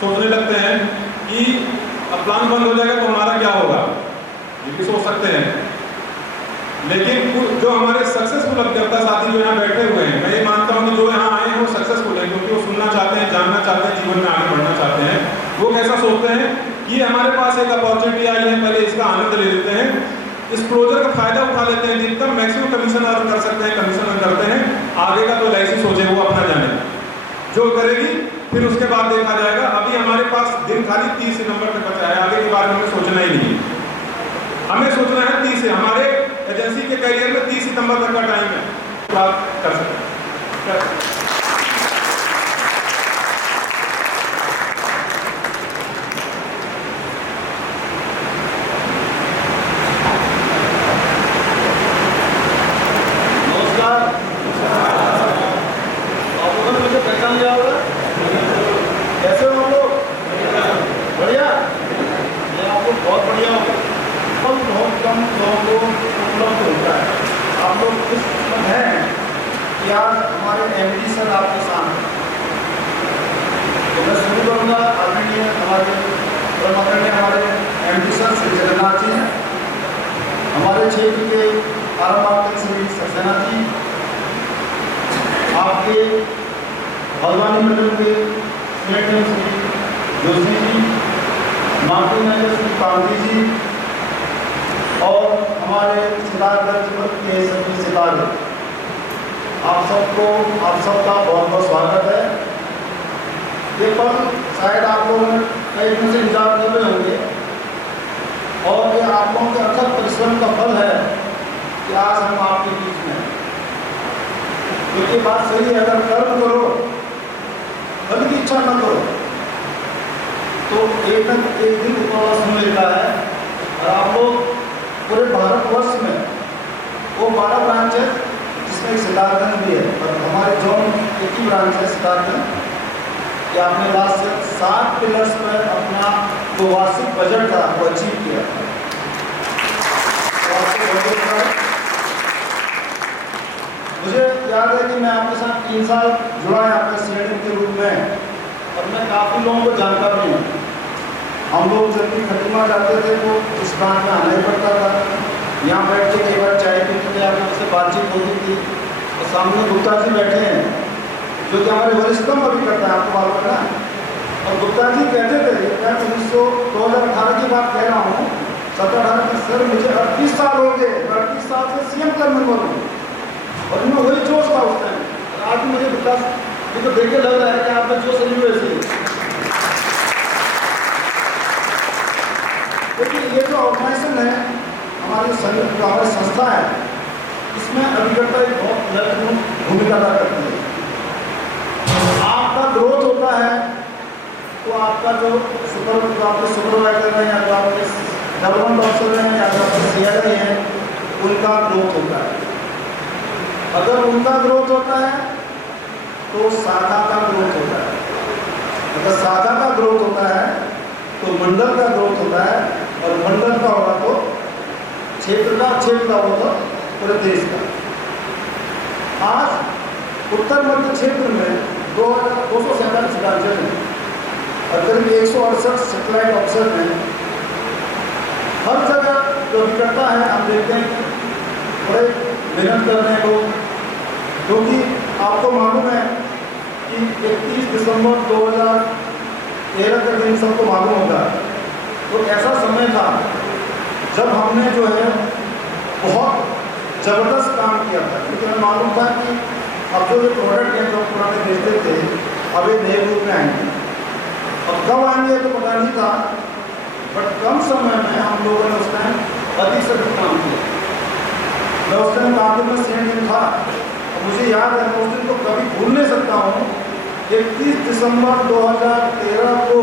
सोचने लगते हैं कि अब प्लान बंद हो जाएगा तो हमारा क्या होगा, ये भी सोच सकते हैं। लेकिन जो हमारे सक्सेसफुल अभिकर्ता साथी जो यहाँ बैठे हुए हैं, मैं ये मानता हूँ कि जो यहाँ आए हैं वो सक्सेसफुल है, क्योंकि वो सुनना चाहते हैं, जानना चाहते हैं, जीवन में आगे बढ़ना चाहते हैं। वो कैसा सोचते हैं कि हमारे पास एक अपॉर्चुनिटी आई है, पहले इसका आनंद ले लेते हैं, इस प्रोजेक्ट का फायदा उठा लेते हैं, जितना मैक्सिमम कमीशन अर्न कर सकते हैं कमीशन अर्न करते हैं। आगे का तो LIC सोचे वो अपना जाने जो करेगी, फिर उसके बाद देखा जाएगा। अभी हमारे पास दिन खाली 30 सितंबर तक बचा है, आगे के बारे में सोचना ही नहीं। हमें सोचना है 30 से, हमारे एजेंसी के करियर में 30 सितंबर तक का टाइम है, प्राप्त कर सकते हैं। आप लोगों ने मुझे पहचान लिया होगा। कैसे हो आप लोग? बढ़िया। ये आपको बहुत बढ़िया होगा। बहुत कम लोगों को उपलब्ध होता है। आप लोग खुशकिस्मत हैं कि आज हमारे एमडी सर आपके सामने। तो मैं शुरू करूँगा। आदरणीय हमारे हमारे एमडी सर श्री जगन्नाथ जी हैं, हमारे क्षेत्र के आरंभ श्री सक्सेना जी, आपके भगवानी मंडल के श्री जोशी जी, मार्केटिंग मैनेजर श्री कांति जी और हमारे सितारगंज के सभी सितारे, आप सबका बहुत बहुत स्वागत है। ये पल शायद आप लोगों ने कई दिन से इंतजार कर रहे होंगे और ये आप लोगों के अथक परिश्रम का फल है कि आज हम आपके बीच में हैं। क्योंकि बात सही है, अगर कर्म करो फल की इच्छा न करो तो एक दिन उपवास मिलता है। और आप लोग पूरे भारतवर्ष में वो 12 ब्रांच है जिसमें सितारगंज भी है और हमारे जोन एक ही ब्रांच है सितारगंज, कि आपने लास्ट 7 पिलर्स पर अपना जो वार्षिक बजट था वो अचीव किया। तो आपको बहुत मुझे याद है कि मैं आपके साथ 3 साल जुड़ा यहाँ पर सीएडएम के रूप में और मैं काफ़ी लोगों को जानता भी हूँ। हम लोग जब भी खटीमा जाते थे तो इस ब्रांच में आना ही पड़ता था। यहाँ बैठ के कई बार चाय पीते थे, आप उससे बातचीत होती थी। और सामने गुप्ता जी बैठे हैं जो कि हमारे वरिष्ठतम अभी करता है, आपको मालूम है ना। और गुप्ता जी कहते थे, मैं 2018 की बात कह रहा हूँ, 17-18 की, सर मुझे 38 साल हो गए, 38 साल से सीएम का मेंबर हूँ और इनमें वही जोश था उस टाइम। आज मुझे विकास ये तो देख के लग रहा है कि आप में जोश नहीं वैसे। देखिए ये जो ऑर्गेनाइजेशन है हमारी हमारी संस्था है, इसमें अभिकर्ता एक बहुत महत्वपूर्ण भूमिका अदा करती है। आपका ग्रोथ होता है तो आपका जो आपके सुपरवाइजर हैं या जो आपके डेवलपमेंट ऑफिसर हैं या जो आपके सीआरए हैं उनका ग्रोथ होता है। अगर उनका ग्रोथ होता है तो शाखा का ग्रोथ होता है। अगर शाखा का ग्रोथ होता है तो मंडल का ग्रोथ होता है और मंडल का होगा तो क्षेत्र का होगा पूरे देश का। आज उत्तर मध्य क्षेत्र में 247 ब्रांचेज हैं और करीब 168 सेटेलाइट ऑफिसर हैं। हर जगह जो भी करता है हम देखते हैं कि बड़े मेहनत कर रहे हैं लोग, क्योंकि आपको मालूम है कि 31 दिसंबर 2013 का दिन सबको मालूम होगा। तो ऐसा समय था जब हमने जो है बहुत ज़बरदस्त काम किया था, क्योंकि हमें मालूम था कि अब जो ये प्रोडक्ट हैं जो पुराने बेचते थे अब ये नए रूप में आएंगे। अब कब आएंगे तो पता नहीं था, बट कम समय में हम लोगों ने उस टाइम अधिक से अधिक काम किया। मैं उस टाइम कानपुर में सीएम था, मुझे याद है उस दिन को कभी भूल नहीं सकता हूँ। 31 दिसंबर 2013 को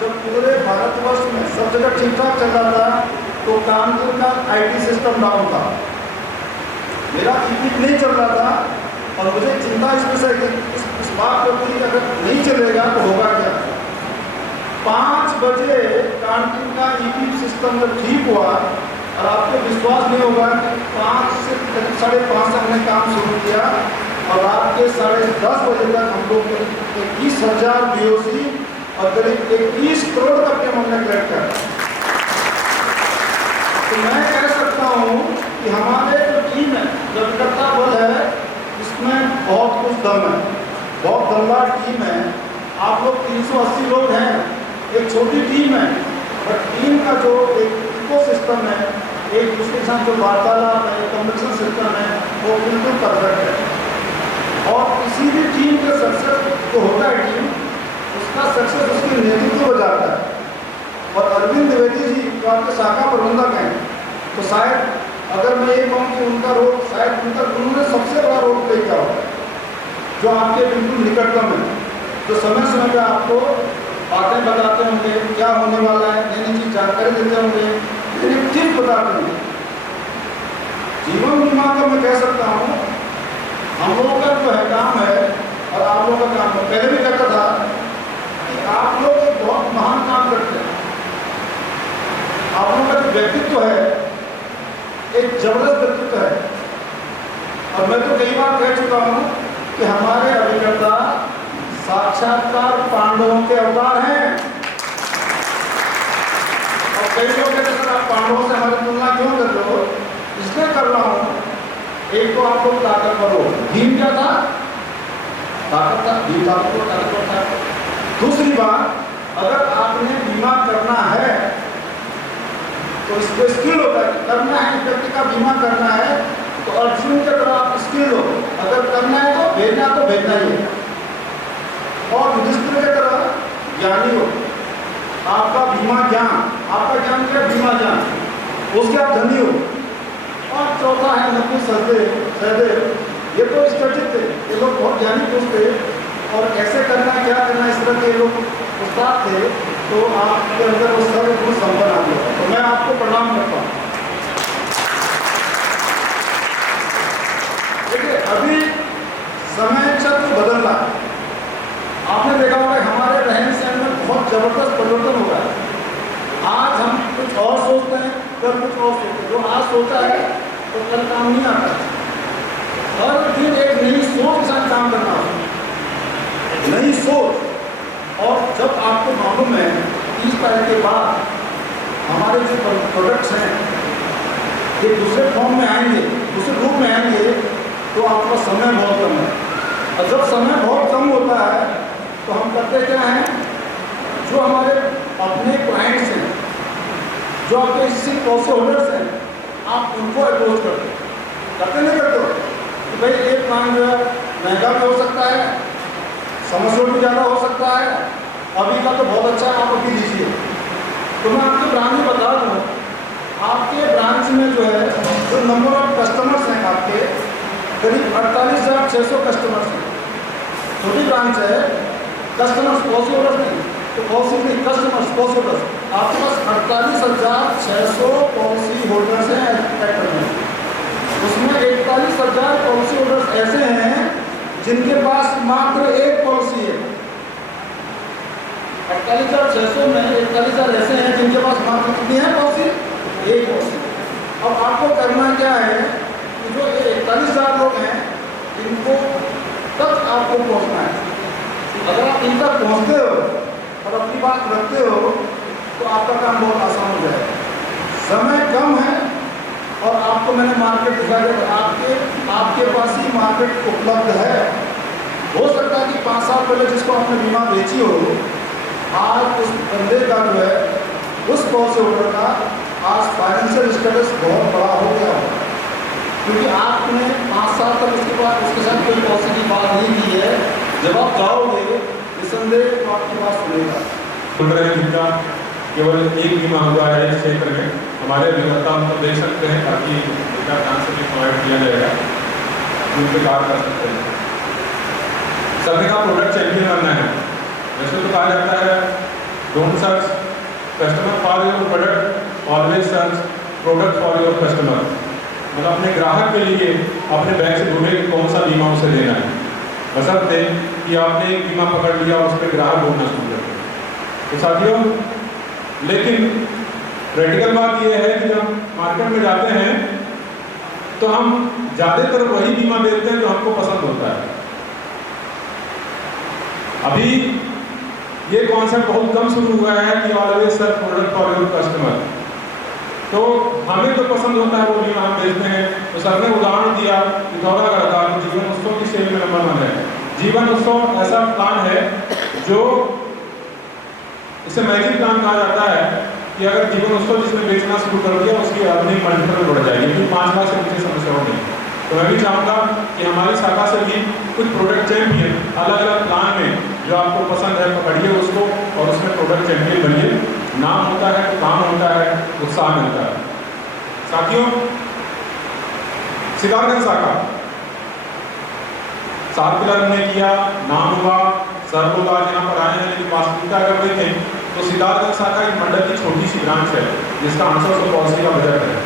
जब पूरे भारतवर्ष में सब जगह ठीक ठाक चल रहा था तो कानपुर का आईटी सिस्टम डाउन था, मेरा ईपीक नहीं चल रहा था और मुझे चिंता इसमें से इस बात को थी कि अगर नहीं चलेगा तो होगा क्या। 5 बजे कानपुर का ईपीक सिस्टम जब ठीक हुआ और आपको विश्वास नहीं होगा कि 5 से 5:30 से हमने काम शुरू किया और रात के 10:30 बजे तक हम लोग 21,000 बीओसी और करीब 21 करोड़ का पेमेंट हमने कलेक्ट किया। तो मैं कह सकता हूँ कि हमारे जो टीम है, जो अभिकर्ता बल है, इसमें बहुत कुछ दम है, बहुत दमदार टीम है। आप लोग 380 लोग हैं, एक छोटी टीम है, बट टीम का जो एक इकोसिस्टम है, एक दूसरे के साथ जो वार्तालाप है, कम्युनिकेशन सिस्टम है, वो बिल्कुल परफेक्ट है। और किसी भी टीम का सक्सेस जो होता है टीम, उसका सक्सेस उसके नेतृत्व हो जाता है। और अरविंद द्विवेदी जी जो आपके शाखा प्रबंधक हैं, तो शायद अगर मैं ये कहूँ कि उनका रोल शायद उन्होंने सबसे बड़ा रोल प्ले किया होगा, जो आपके बिल्कुल निकटतम है, जो समय समय पर आपको बातें बताते होंगे, क्या होने वाला है, नई नई चीज जानकारी देते होंगे, लेकिन ठीक बताते होंगे। जीवन बीमा का मैं कह सकता हूँ हम लोगों का जो है काम है और आप लोगों का काम है, पहले भी कहता था कि आप लोग एक बहुत महान काम करते हैं। आप लोगों का जो व्यक्तित्व है एक जबरदस्त व्यक्तित्व है, और मैं तो कई बार कह चुका हूँ कि हमारे अभिकर्ता साक्षात्कार पांडवों के अवतार हैं। और कई लोग कहते हैं आप पांडवों से हमारी तुलना क्यों कर रहे हो? इसलिए कर रहा हूँ, एक तो आप लोग ताकतवर हो, भीम क्या था? ताकत था, भीम ताकतवर था। दूसरी बात, अगर आपने बीमा करना है तो इसको स्किल होता है, करना है, व्यक्ति का बीमा करना है तो अर्जुन के तरह आप स्किल हो, अगर करना है तो भेजना ही है। और युधिष्ठिर के तरह ज्ञानी हो, आपका बीमा ज्ञान, आपका ज्ञान क्या? बीमा ज्ञान, उसके आप धनी हो। और चौथा है नकुल सहदेव, ये तो स्टडी थे, ये लोग बहुत ज्ञानी पुरुष थे और कैसे करना है, क्या करना है, इस तरह के लोग उस्ताद थे। तो आपके अंदर वो सर्वगुण संपन्न आ गया, तो मैं आपको प्रणाम करता हूँ। देखिए अभी समय चक्र बदल रहा है, आपने देखा होगा हमारे रहन सहन में बहुत जबरदस्त परिवर्तन हो रहा है। आज हम कुछ और सोचते हैं, कल कुछ और सोचते हैं, जो आज सोचा है तो कल काम नहीं आता। हर दिन एक नई सोच के साथ काम करना होगा, नई सोच। और जब आपको मालूम है 30 तारीख के बाद हमारे जो प्रोडक्ट्स हैं ये दूसरे फॉर्म में आएंगे, दूसरे रूप में आएंगे, तो आपका समय बहुत कम है। और जब समय बहुत कम होता है तो हम करते क्या हैं, जो हमारे अपने क्लाइंट्स हैं, जो आपके इसी पॉलिसी होल्डर्स हैं, आप उनको अप्रोच करते नहीं करते हो तो भाई एक प्लान जो है महंगा भी हो सकता है, समस्या भी ज़्यादा हो सकता है, अभी का तो बहुत अच्छा है, आप अभी लीजिए। तो मैं आपके ब्रांच में बता दूँ, आपके ब्रांच में जो है जो नंबर ऑफ कस्टमर्स हैं आपके करीब 48,600 कस्टमर्स हैं। छोटी ब्रांच है, कस्टमर्स पॉलिसी होल्डर्स नहीं, तो पॉलिसी नहीं, कस्टमर्स पॉलिसी होल्डर्स आपके पास 48,600 पॉलिसी होल्डर्स हैं एक्टर में। उसमें 41,000 पॉलिसी होल्डर्स ऐसे हैं जिनके पास मात्र एक पॉलिसी है। 48,600 में 41,000 ऐसे हैं जिनके पास मात्र कितनी है पॉलिसी? एक पॉलिसी। अब आपको करना क्या है कि जो 41,000 लोग हैं इनको तक आपको पहुंचना है। अगर आप इन तक पहुंचते हो और अपनी बात रखते हो तो आपका काम बहुत आसान हो जाएगा। समय कम है और आपको मैंने मार्केट दिखा दिया, आपके पास ही मार्केट उपलब्ध है। हो सकता है कि 5 साल पहले जिसको आपने बीमा बेची हो, आज उस बंदे का जो है उस पॉलिसी होल्डर का आज फाइनेंशियल स्टेटस बहुत बड़ा हो गया हो, क्योंकि आपने 5 साल तक उसके साथ कोई पॉलिसी की बात नहीं की है। जब आप जाओगे निसंदेह तो आपकी बात सुनेगा। जिनका केवल एक बीमा हुआ है इस क्षेत्र में, हमारे अभिकर्ता उनको दे सकते हैं ताकि उनका ध्यान से भी प्रोवाइड किया जाएगा, उन पर कार्य कर सकते हैं। सभी का प्रोडक्ट चैंपियन बनना है। वैसे तो कहा जाता है don't search customer for your product, always search product for your customer. मतलब अपने ग्राहक के लिए अपने बैंक से ढूंढे कि कौन सा बीमा उसे देना है, बशर्ते कि आपने एक बीमा पकड़ लिया और उस पर ग्राहक ढूंढना शुरू कर दिया। तो साथियों, लेकिन प्रैक्टिकल बात यह है कि जब मार्केट में जाते हैं तो हम ज़्यादातर वही बीमा बेचते हैं जो हमको पसंद होता है। अभी ये कॉन्सेप्ट बहुत कम शुरू हुआ है कि always search product for your customer. तो हमें तो पसंद होता है वो बीमा हम बेचते हैं। तो सर ने उदाहरण दिया पिथौरागढ़ का, जीवन उत्सव की सेल में नंबर 1 है। जीवन उत्सव ऐसा प्लान है जो इसे मैजिक प्लान कहा जाता है कि अगर जीवन उत्सव जिसने बेचना शुरू कर दिया उसकी अर्निंग मल्टीपल में बढ़ जाएगी, क्योंकि 5 लाख से नीचे समस्या हो नहीं। तो मैं भी चाहूँगा कि हमारी शाखा से भी कुछ प्रोडक्ट चैंपियन अलग अलग प्लान में जो आपको पसंद है पकड़िए उसको और उसमें प्रोडक्ट चैंपियन बनिए। नाम होता है तो काम होता है, उत्साह मिलता है। साथियों, सितारगंज शाखा 7 पिलर हमने किया, नाम हुआ, सर लोग आज यहाँ पर आए हैं, लेकिन वास्तविकता अगर देखें तो सितारगंज शाखा एक मंडल की छोटी सी ब्रांच है जिसका 800 पॉलिसी का बजट है।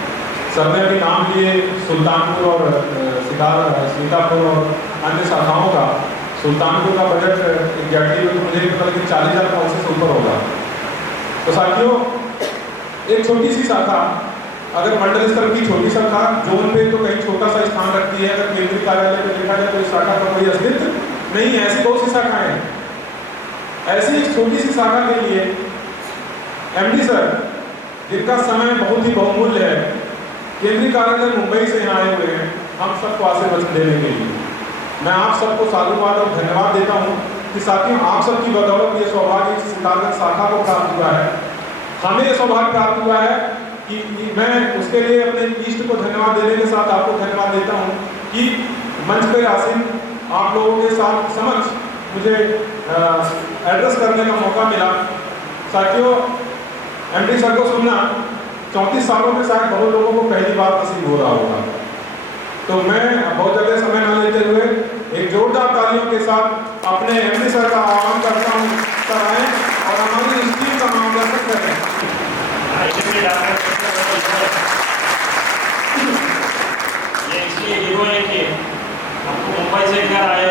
सर ने अभी नाम लिए सुल्तानपुर और सीतापुर और अन्य शाखाओं का। सुल्तानपुर का बजट एग्जैक्टली तो मुझे पता, लेकिन 40,000 पॉलिसी से ऊपर होगा। तो साथियों, एक छोटी सी शाखा अगर मंडल स्तर की छोटी शाखा जोन पे तो कहीं छोटा सा स्थान रखती है, अगर केंद्रीय कार्यालय पे देखा जाए तो इस शाखा का कोई अस्तित्व नहीं है। ऐसी बहुत सी शाखाएं हैं। ऐसी एक छोटी सी शाखा के लिए एमडी सर, जिनका समय बहुत ही बहुमूल्य है, केंद्रीय कार्यालय मुंबई से यहाँ आए हुए हैं हम सबको आशीर्वचन देने के लिए। मैं आप सबको साधुवाद और धन्यवाद देता हूँ कि साथियों, आप सबकी बदौलत ये सौभाग्य सितारगंज शाखा को प्राप्त हुआ है। हमें ये सौभाग्य प्राप्त हुआ है कि मैं उसके लिए अपने इष्ट को धन्यवाद देने के साथ आपको धन्यवाद देता हूँ कि मंच पर आसीन आप लोगों के साथ समक्ष मुझे एड्रेस करने का मौका मिला। साथियों, एमडी सर को सुनना 34 सालों में शायद बहुत लोगों को पहली बार नसीब हो रहा होगा। तो मैं बहुत ज़्यादा समय न लेते हुए एक जोरदार तालियों के साथ अपने एमडी सर का आह्वान करता हूँ, सर आएँ और हमारी इस टीम का मार्गदर्शन करें। ये इसलिए हीरो है कि हमको मुंबई से घर आए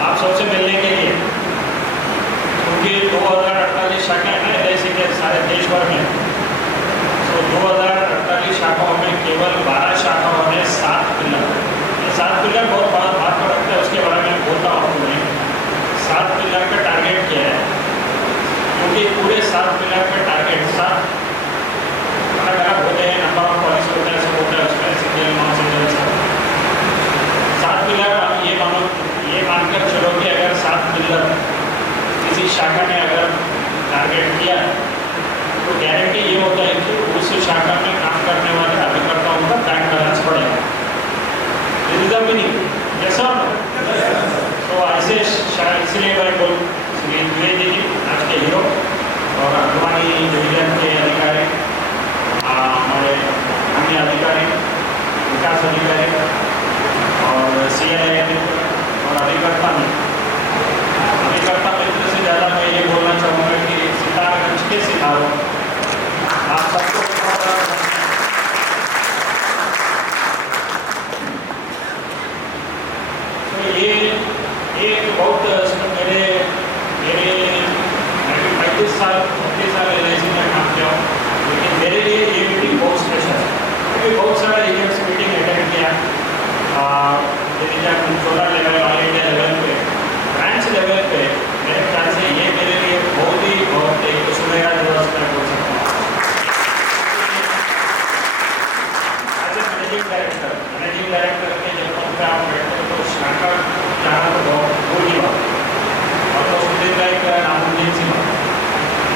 आप सबसे मिलने के लिए, क्योंकि 2048 शाखा है ना LIC के सारे देश भर में। तो 2048 शाखाओं में केवल 12 शाखाओं में 7 पिलर। ये 7 पिलर बहुत बात पर रखते हैं, उसके बारे में बोलता हूँ आपको नहीं। 7 पिलर का टारगेट क्या है, क्योंकि पूरे 7 पिलर का टारगेट 7 अलग अलग होते हैं, नंबर ऑफ पॉलिसी होता है, सब होता है उसमें, सिंगल नॉन सिंगल सब 7 पिलर। आप ये मानकर चलो कि अगर 7 पिलर किसी शाखा ने अगर टारगेट किया तो गारंटी ये होता है कि उस शाखा में काम करने वाले अभिकर्ताओं का बैंक बैलेंस बढ़ेगा। This is the meaning. Yes sir. तो ऐसे इसलिए मैं बोल श्री द्विवेदी जी आज के हीरो और अडवाणी डिवीजन के अधिकारी, हमारे अन्य अधिकारी, विकास अधिकारी और CLI और अभिकर्ता मित्र से ज़्यादा मैं ये बोलना चाहूँगा कि सितारगंज के सितारों आप सबको तो ये बहुत मेरे 35 साल LIC में काम किया हूँ, लेकिन मेरे लिए ये मीटिंग बहुत स्पेशल है क्योंकि बहुत सारा एजेंट्स मीटिंग अटेंड किया, छोटा लेवल, ऑल इंडिया लेवल पे, ब्रांच लेवल पे। मेरे ख्याल से ये मेरे लिए बहुत एक सुनहरा दिवस मैं बोल सकता हूँ। एज ए मैनेजिंग डायरेक्टर के जब पद पे आप बैठते तो शाखा जाना तो बहुत बड़ी बात और तो सुनने लायक नामुमकिन सी बात,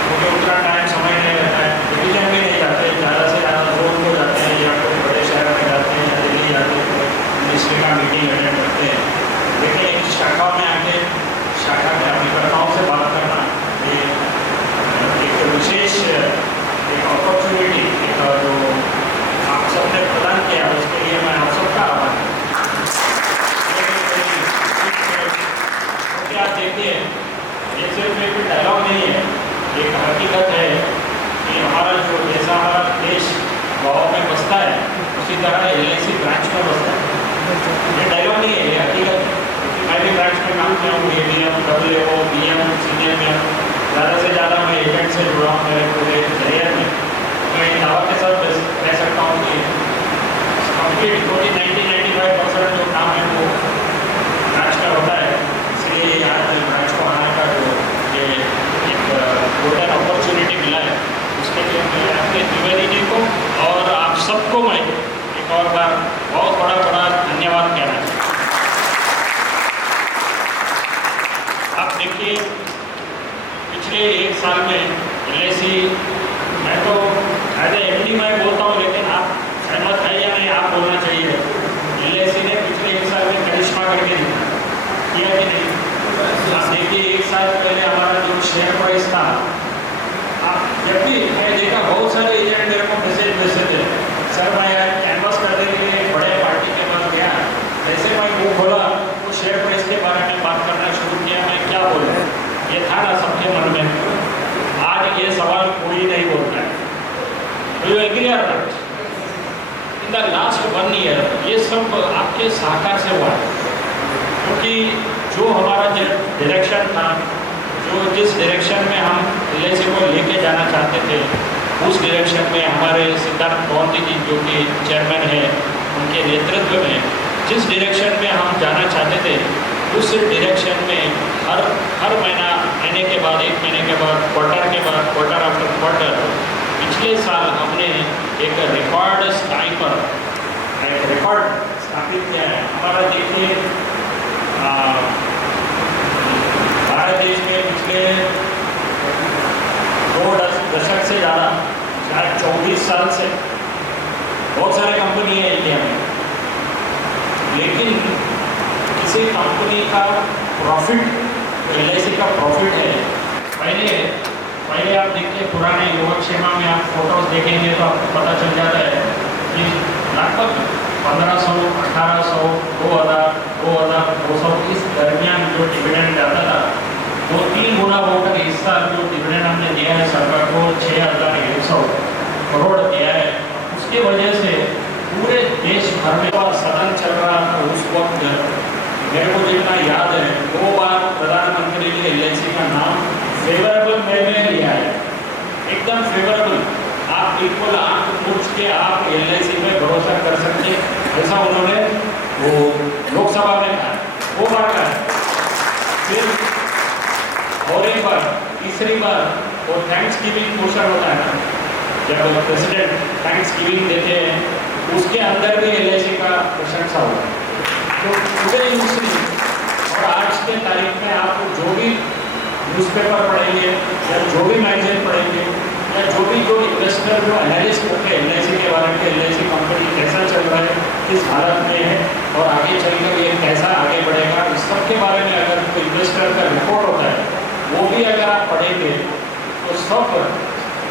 क्योंकि उतना टाइम समय नहीं रहता है। डिवीजन में नहीं जाते, ज़्यादा से ज़्यादा जोन को जाते हैं या कोई बड़े शहर में जाते हैं या दिल्ली जाते हैं, मिनिस्ट्री का मीटिंग अटेंड करते हैं। लेकिन एक शाखा में आके शाखा के अभिकर्ताओं से बात करना ये एक विशेष एक अपॉर्चुनिटी जो आप सबने प्रदान किया, उसके लिए मैं आप सबका आभार हूँ। क्योंकि आप देखिए, ये सिर्फ एक डायलॉग नहीं है, एक हकीकत है कि हमारा जो जैसा हमारा देश गाँव में बसता है उसी तरह LIC ब्रांच में बसता है। ये डायलॉग नहीं है, ये हकीकत है। मैं भी ब्रांच में काम किया हूँ, ADM, WO, BM, CDM। ज़्यादा से ज़्यादा मैं एजेंट से जुड़ा हूँ मेरे पूरे करियर में। मैं इन दावा के साथ कह सकता हूँ कि कंप्लीट 90-95% जो काम है वो ब्रांच का होता है। इसलिए आज ब्रांच को आने का जो ये एक गोल्डन अपॉर्चुनिटी मिला है, उसके लिए मैं आपके द्विवेदी जी को और आप सबको मैं एक और बार बहुत बड़ा धन्यवाद कहना चाहिए। आप देखिए, पिछले 1 साल में LIC, मैं तो एज ए MD मैं बोलता हूँ, लेकिन आप सहमत है या नहीं आप बोलना चाहिए, LIC ने पिछले 1 साल में करिश्मा करके दिखा किया कि नहीं। आप देखिए, 1 साल पहले हमारा जो शेयर प्राइस था जब भी मैं देखा बहुत सारे एजेंट मेरे को मैसेज भेजते थे, सर मैं कैनवास करने के लिए बड़े पार्टी के पास गया, जैसे मैं मुँह खोला वो शेयर प्राइस के बारे में बात करना शुरू किया, मैं क्या बोलूँ, ये था ना सबके मन में। आज ये सवाल कोई नहीं बोलता है। यू एग्री और not? In the last 1 year ये सब आपके सहकार से हुआ, क्योंकि जो हमारा डायरेक्शन था, जो जिस डायरेक्शन में हम LIC को लेके जाना चाहते थे, उस डायरेक्शन में हमारे सिद्धार्थ कौंदी जी जो कि चेयरमैन है, उनके नेतृत्व में जिस डायरेक्शन में हम जाना चाहते थे, उस डायरेक्शन में हर महीने के बाद, 1 महीने के बाद, क्वार्टर आफ्टर क्वार्टर, पिछले साल हमने एक रिकॉर्ड स्थाई पर एक रिकॉर्ड स्थापित किया है। हमारा देखिए भारत देश में पिछले 2 दशक से ज़्यादा, शायद 24 साल से बहुत सारे कंपनी है इंडिया में, लेकिन किसी कंपनी का प्रॉफिट, LIC का प्रॉफिट है, पहले आप देखिए पुराने योगक्षेमा में आप फोटोज देखेंगे तो आपको पता चल जाता है कि लगभग 1500, 1800, 2000, 2200 इस दरमियान जो डिविडेंड आता था, वो 3 गुना होकर इस साल जो डिविडेंड हमने दिया है सरकार को 6100 करोड़ दिया है। उसके वजह से पूरे देश भर में सदन चल रहा था उस वक्त, मेरे को जितना याद है 2 बार प्रधानमंत्री ने LIC का नाम फेवरेबल में लिया है, एकदम फेवरेबल। आप बिल्कुल आंख मूंछ के आप LIC में भरोसा कर सकते हैं, ऐसा उन्होंने वो लोकसभा में कहा, 2 बार कहा। फिर और एक बार, तीसरी बार वो थैंक्स गिविंग मोशन होता है ना, जब प्रेसिडेंट थैंक्स गिविंग देते हैं, उसके अंदर भी LIC का प्रशंसा हुआ। तो पूरे यूनिवर्सिटी और आज के तारीख में आप जो भी न्यूज़पेपर पढ़ेंगे या जो भी मैगजीन पढ़ेंगे या जो भी जो इन्वेस्टर जो एनालिस्ट होंगे LIC के बारे में, LIC कंपनी कैसा चल रहा है, किस हालत में है और आगे चलकर ये कैसा आगे बढ़ेगा, इस सब के बारे में अगर कोई इन्वेस्टर का रिपोर्ट होता है, वो भी अगर आप पढ़ेंगे तो सब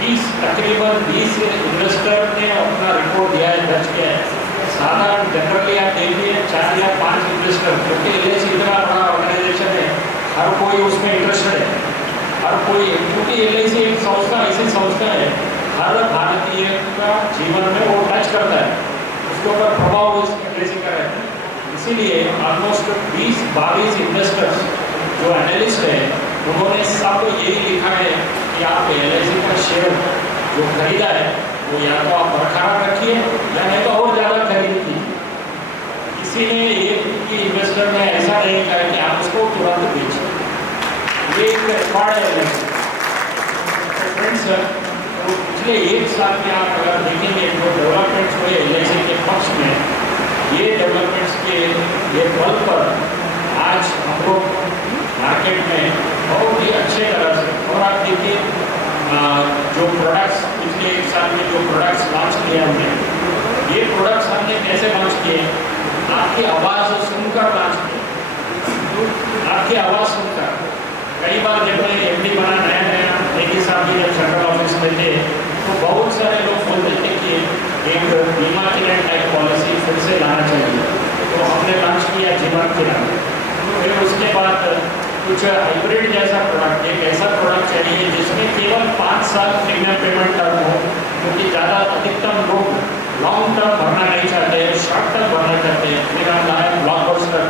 तकरीबन 20 इन्वेस्टर ने अपना रिपोर्ट दिया है, दर्ज किया है। साधारण जनरली आप देखिए 4 या 5 इन्वेस्टर, क्योंकि LIC इतना बड़ा ऑर्गेनाइजेशन है, हर कोई उसमें इंटरेस्टेड है, हर कोई, क्योंकि LIC एक संस्था ऐसी संस्था है, हर भारतीय का जीवन में वो टच करता है, उसके ऊपर प्रभाव उस LIC का रहता है। इसीलिए ऑलमोस्ट 20-22 इन्वेस्टर्स जो एनालिस्ट है, उन्होंने सब यही लिखा है कि आप LIC का शेयर जो खरीदा है वो या तो आप बरकरार रखिए या नहीं तो और ज़्यादा खरीद कीजिए। इसीलिए एक इन्वेस्टर ने ऐसा नहीं कहा कि आप उसको तुरंत बेचिए, ये एक रिकॉर्ड है LIC। तो फ्रेंड्स, तो पिछले 1 साल में आप अगर देखेंगे जो डेवलपमेंट्स हुए LIC के पक्ष में, ये डेवलपमेंट्स के ये बल पर आज हम लोग मार्केट में बहुत ही अच्छे तरह से, और आप देखिए जो प्रोडक्ट्स पिछले 1 साल में जो प्रोडक्ट्स लॉन्च किए हमने, ये प्रोडक्ट्स हमने कैसे लॉन्च किए, आपकी आवाज़ सुनकर लॉन्च किए, आपकी आवाज़ सुनकर। कई बार जब मैं MD बना नया नेगी साहब जी जब सेंट्रल ऑफिस में थे, तो बहुत सारे लोग बोलते थे कि एक बीमा किरण टाइप पॉलिसी फिर से लाना चाहिए, तो हमने लॉन्च किया जीवन किरण। फिर उसके बाद कुछ हाइब्रिड जैसा प्रोडक्ट, एक ऐसा प्रोडक्ट चाहिए जिसमें केवल 5 साल प्रीमियम पेमेंट टर्म हो, क्योंकि ज़्यादा अधिकतम लोग लॉन्ग टर्म भरना नहीं चाहते, शॉर्ट टर्म भरना चाहते हैं। फिर हम लाए ब्लॉकबस्टर,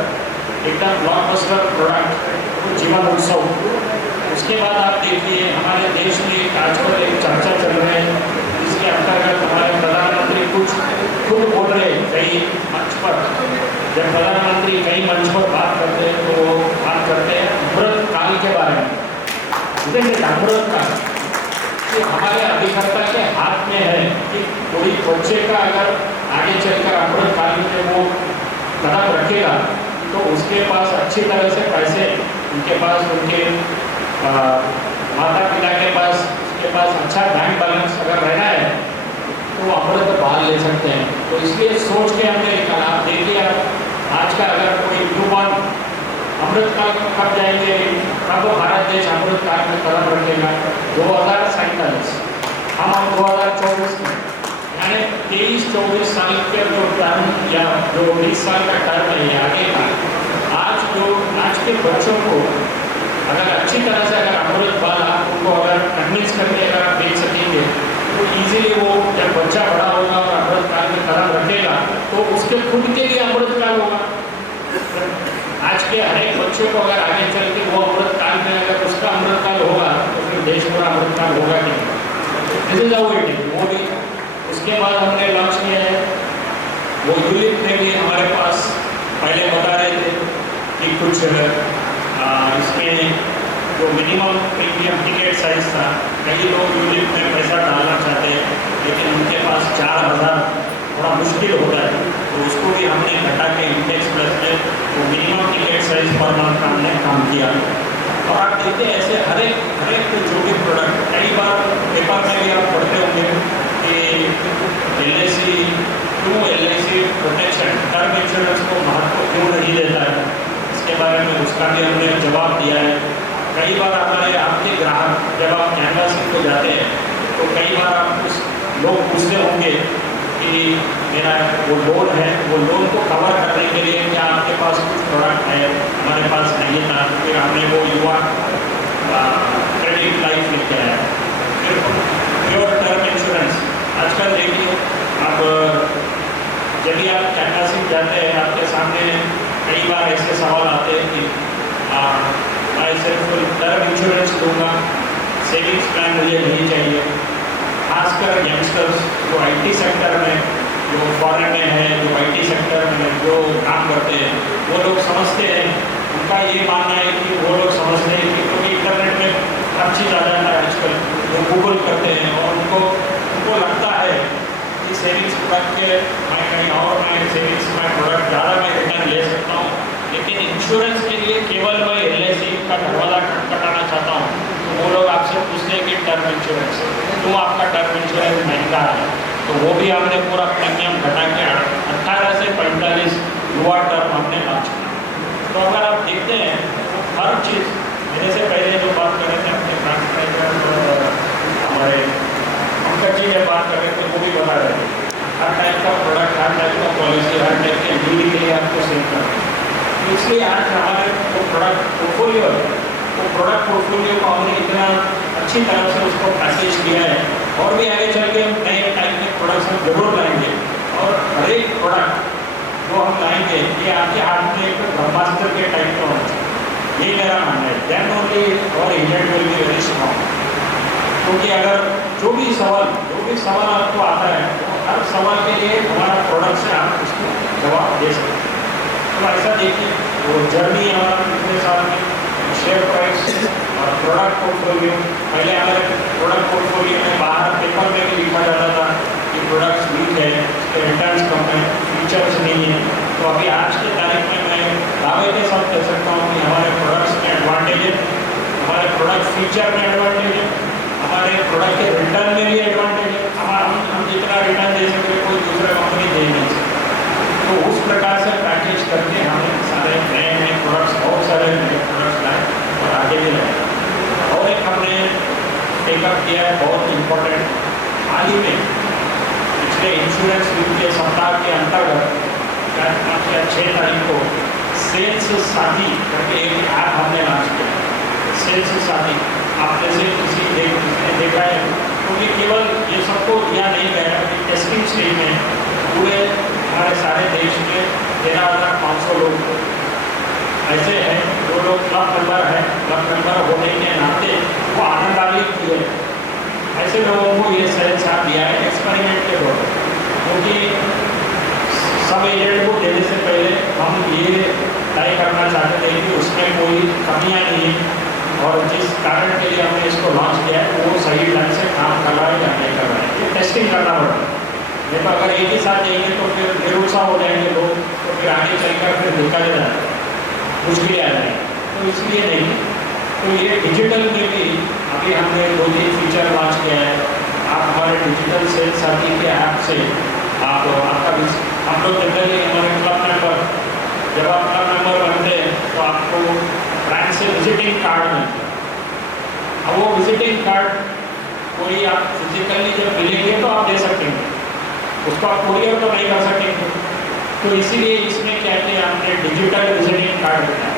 एकदम ब्लॉकबस्टर प्रोडक्ट, तो जीवन उत्सव। उसके बाद आप देखिए हमारे देश में आजकल एक चर्चा चल रही है, जिसके अंतर्गत हमारे प्रधानमंत्री कुछ खुद बोल रहे हैं कई मंच पर। जब प्रधानमंत्री कई मंच पर बात करते हैं तो वो बात करते हैं अमृत काल के बारे में। देखिए अमृत काल कि हमारे अभिकर्ता के हाथ में है कि कोई बच्चे का अगर आगे चलकर अमृत काल में वो कदम रखेगा तो उसके पास अच्छी तरह से पैसे, उनके पास उनके माता पिता के पास, उसके पास अच्छा बैंक बैलेंस अगर रहना है तो अमृत बाहर ले सकते हैं। तो इसलिए सोच के हमने निकाला। आप देखिए आज का अगर कोई न्यूबॉर्न अमृत काल कब जाएंगे, कब भारत देश अमृत काल में कदम रखेगा, 2047। हम 2024 में यानी 23-24 साल के जो टर्म या जो 20 साल का टर्म है ये आगे का, आज के बच्चों को अगर अच्छी तरह से अगर अमृत वाला उनको अगर कन्विंस करके अगर आप देख सकेंगे तो इजीली वो जब बच्चा बड़ा होगा और अमृत काल में कदम रखेगा तो उसके खुद के लिए अमृत काल होगा। आज के हर एक बच्चे को अगर आगे चल के वो अमृत काल में अगर उसका अमृत काल होगा तो फिर देश पूरा अमृत काल होगा कि नहीं। This is how it is. वो भी उसके बाद हमने लॉन्च किया है वो यूलिप में भी हमारे पास पहले बता रहे थे कि कुछ इसमें जो मिनिमम प्रीमियम टिकट साइज था, कई लोग यूलिप में पैसा डालना चाहते हैं लेकिन उनके पास 4,000 थोड़ा मुश्किल होता है, तो उसको भी हमने घटा के इंडेक्स प्लस में वो minimum ticket size per month का हमने काम किया। और आप देखते हैं ऐसे हर एक जो भी प्रोडक्ट, कई बार पेपर में भी आप पढ़ते होंगे कि LIC प्रोटेक्शन टर्म इंश्योरेंस को महत्व क्यों नहीं देता है, इसके बारे में उसका भी हमने जवाब दिया है। कई बार आपके ग्राहक जब आप कैनवासिंग को जाते हैं तो कई बार आप लोग पूछते होंगे कि मेरा वो लोन है, वो लोन को कवर करने के लिए क्या आपके पास कुछ प्रोडक्ट है, हमारे पास नहीं था, फिर हमने वो युवा क्रेडिट लाइफ लेके आया। फिर प्योर टर्म इंश्योरेंस आजकल देखिए, अब जब भी आप कैनवासिंग जाते हैं आपके सामने कई बार ऐसे सवाल आते हैं कि मैं सिर्फ टर्म इंश्योरेंस लूँगा, सेविंग्स प्लान मुझे नहीं चाहिए। खासकर यंगस्टर्स जो IT सेक्टर में, जो फॉरेन में है, जो IT सेक्टर में जो काम करते हैं, वो लोग समझते हैं, उनका ये मानना है कि वो लोग समझते हैं कि क्योंकि इंटरनेट में हर चीज़ आ जाता है आजकल, वो गूगल करते हैं और उनको लगता है कि सेविंग्स प्रोडक्ट के मैं कहीं और मैं सेविंग्स में प्रोडक्ट ज़्यादा मैं रिटर्न ले सकता हूँ, लेकिन इंश्योरेंस के लिए केवल मैं LIC का दरवाज़ा खटखटाना चाहता हूँ, तो वो लोग आपसे पूछते हैं कि टर्म इंश्योरेंस क्यों आपका टर्म इंश्योरेंस महंगा है, तो वो भी हमने पूरा प्रीमियम घटा के 18 से 45 युवा टर्म हमने लॉन्च किया। तो अगर आप देखते हैं तो हर चीज़ मेरे से पहले जो बात कर रहे थे अपने ट्रांसलेटर हमारे पंकज जी में बात कर रहे थे, वो भी बता रहे थे हर टाइप का प्रोडक्ट, हर टाइप का पॉलिसी, हर टाइप के डील के लिए आपको सेल करते हैं। तो इसलिए आज हमारे वो प्रोडक्ट पोर्टफोलियो है, वो प्रोडक्ट पोर्टफोलियो को हमने इतना अच्छी तरह से उसको पैकेज किया है और भी आगे चल के हम नए टाइप के प्रोडक्ट्स हम जरूर लाएंगे। और हर एक प्रोडक्ट जो हम लाएंगे ये आपके हाथ में एक ब्रह्मास्त्र के टाइप का होना चाहिए, यही मेरा मानना है। देन ओनली और agent will be very strong. क्योंकि अगर जो भी सवाल आपको आता है तो हर सवाल के लिए हमारा प्रोडक्ट से आप उसको जवाब दे सकते हैं। तो ऐसा देखिए वो जर्नी हमारा कितने साल में शेयर प्राइस और प्रोडक्ट पोर्टफोलियो, पहले हमारे प्रोडक्ट पोर्टफोलियो में बाहर पेपर में भी लिखा जाता था कि प्रोडक्ट्स वीक है, उसके रिटर्न्स कम है, फीचर्स नहीं है। तो अभी आज के तारीख में मैं दावे के साथ कह सकता हूँ कि हमारे प्रोडक्ट्स में एडवांटेज है, हमारे प्रोडक्ट फीचर में एडवांटेज है, हमारे प्रोडक्ट के रिटर्न में भी एडवांटेज है। हम जितना रिटर्न दे सकते कोई दूसरा कंपनी दे नहीं सकती। तो उस प्रकार से पैकेज करके हमने सारे नए प्रोडक्ट्स, बहुत सारे नए प्रोडक्ट्स लाए और आगे भी लाए। और एक हमने टेकअप किया है बहुत इम्पोर्टेंट, हाल ही में पिछले इंश्योरेंस वीक के सप्ताह के अंतर्गत 6 तारीख को सेल्स साथी करके एक ऐप हमने लॉन्च किया। सेल्स साथी आपने से किसी ने देखा है, क्योंकि केवल ये सबको दिया नहीं गया, टेस्टिंग स्टेज में पूरे हमारे सारे देश में 13,500 लोग ऐसे हैं जो लोग क्लब मेंबर हैं, क्लब मेंबर होने के नाते वो आनंदान्वित किए। ऐसे लोगों को ये सेल्स ऐप दिया है एक्सपेरिमेंट के तौर पर, क्योंकि सब एजेंट को देने से पहले हम ये तय करना चाहते थे कि उसमें कोई कमियाँ नहीं है और जिस कारण के लिए हमने इसको लॉन्च किया है वो सही ढंग से काम कर रहा है या नहीं कर रहा है, ये टेस्टिंग करना पड़ता है। नहीं तो अगर एक ही साथ देंगे तो फिर निरुत्साह हो जाएंगे लोग, तो फिर आगे चलकर फिर निकल जाए, मुश्किल आ जाएगी। तो इसलिए नहीं, तो ये डिजिटल में भी अभी हमने 2-3 फीचर लॉन्च किया है। आप हमारे डिजिटल सेल्स साथी के ऐप से आपका हम लोग जनरली हमारे क्लब मेंबर, जब आप क्लब मेंबर बनते हैं तो आपको ब्रांच से विजिटिंग कार्ड मिलता है। अब वो विजिटिंग कार्ड कोई आप फिजिकली जब मिलेंगे तो आप दे सकेंगे, उसको आप कोरियर तो नहीं कर सकेंगे। तो इसीलिए इसमें क्या किया हमने, डिजिटल विजिटिंग कार्ड बनाया।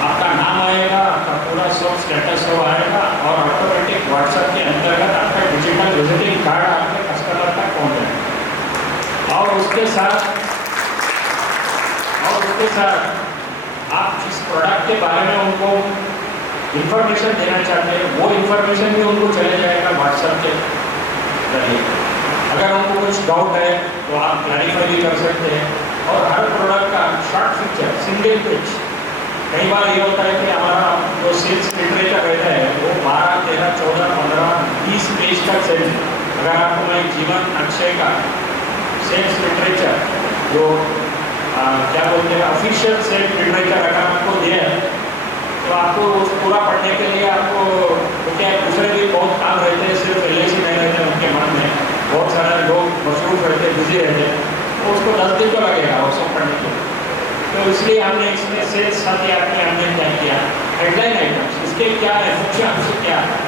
आपका नाम आएगा, आपका पूरा सब स्टेटस सब आएगा और ऑटोमेटिक व्हाट्सएप के अंतर्गत आपका डिजिटल विजिटिंग कार्ड आपके कस्टमर तक पहुँच जाएगा। और उसके साथ आप जिस प्रोडक्ट के बारे में उनको इंफॉर्मेशन देना चाहते हैं वो इंफॉर्मेशन भी उनको चले जाएगा व्हाट्सएप के जरिए। अगर उनको कुछ डाउट है तो आप क्लैरिफाई भी कर सकते हैं। और हर प्रोडक्ट का शॉर्ट फीचर, सिंगल पेज। कई बार ये होता है कि हमारा जो सेल्स लिटरेचर रहता है वो 12, 13, 14, 15, 20 पेज तक सेल। अगर आपको मैं जीवन अक्षय का सेल्स लिटरेचर जो क्या बोलते हैं ऑफिशियल सेल्स लिटरेचर अगर आपको दिया है तो आपको पूरा पढ़ने के लिए आपको क्या दूसरे भी बहुत काम रहते हैं, सिर्फ LIC नहीं रहते उनके मन में, बहुत सारे लोग मसरूफ रहते हैं, बिजी रहते हैं, तो उसको 10 दिन तो लगेगा वो सब पढ़ने के लिए। तो इसलिए हमने इसमें सेल्स साथी आपने हमने क्या किया, हेडलाइन आइटम्स इसके क्या है, मुख्य अंश क्या है,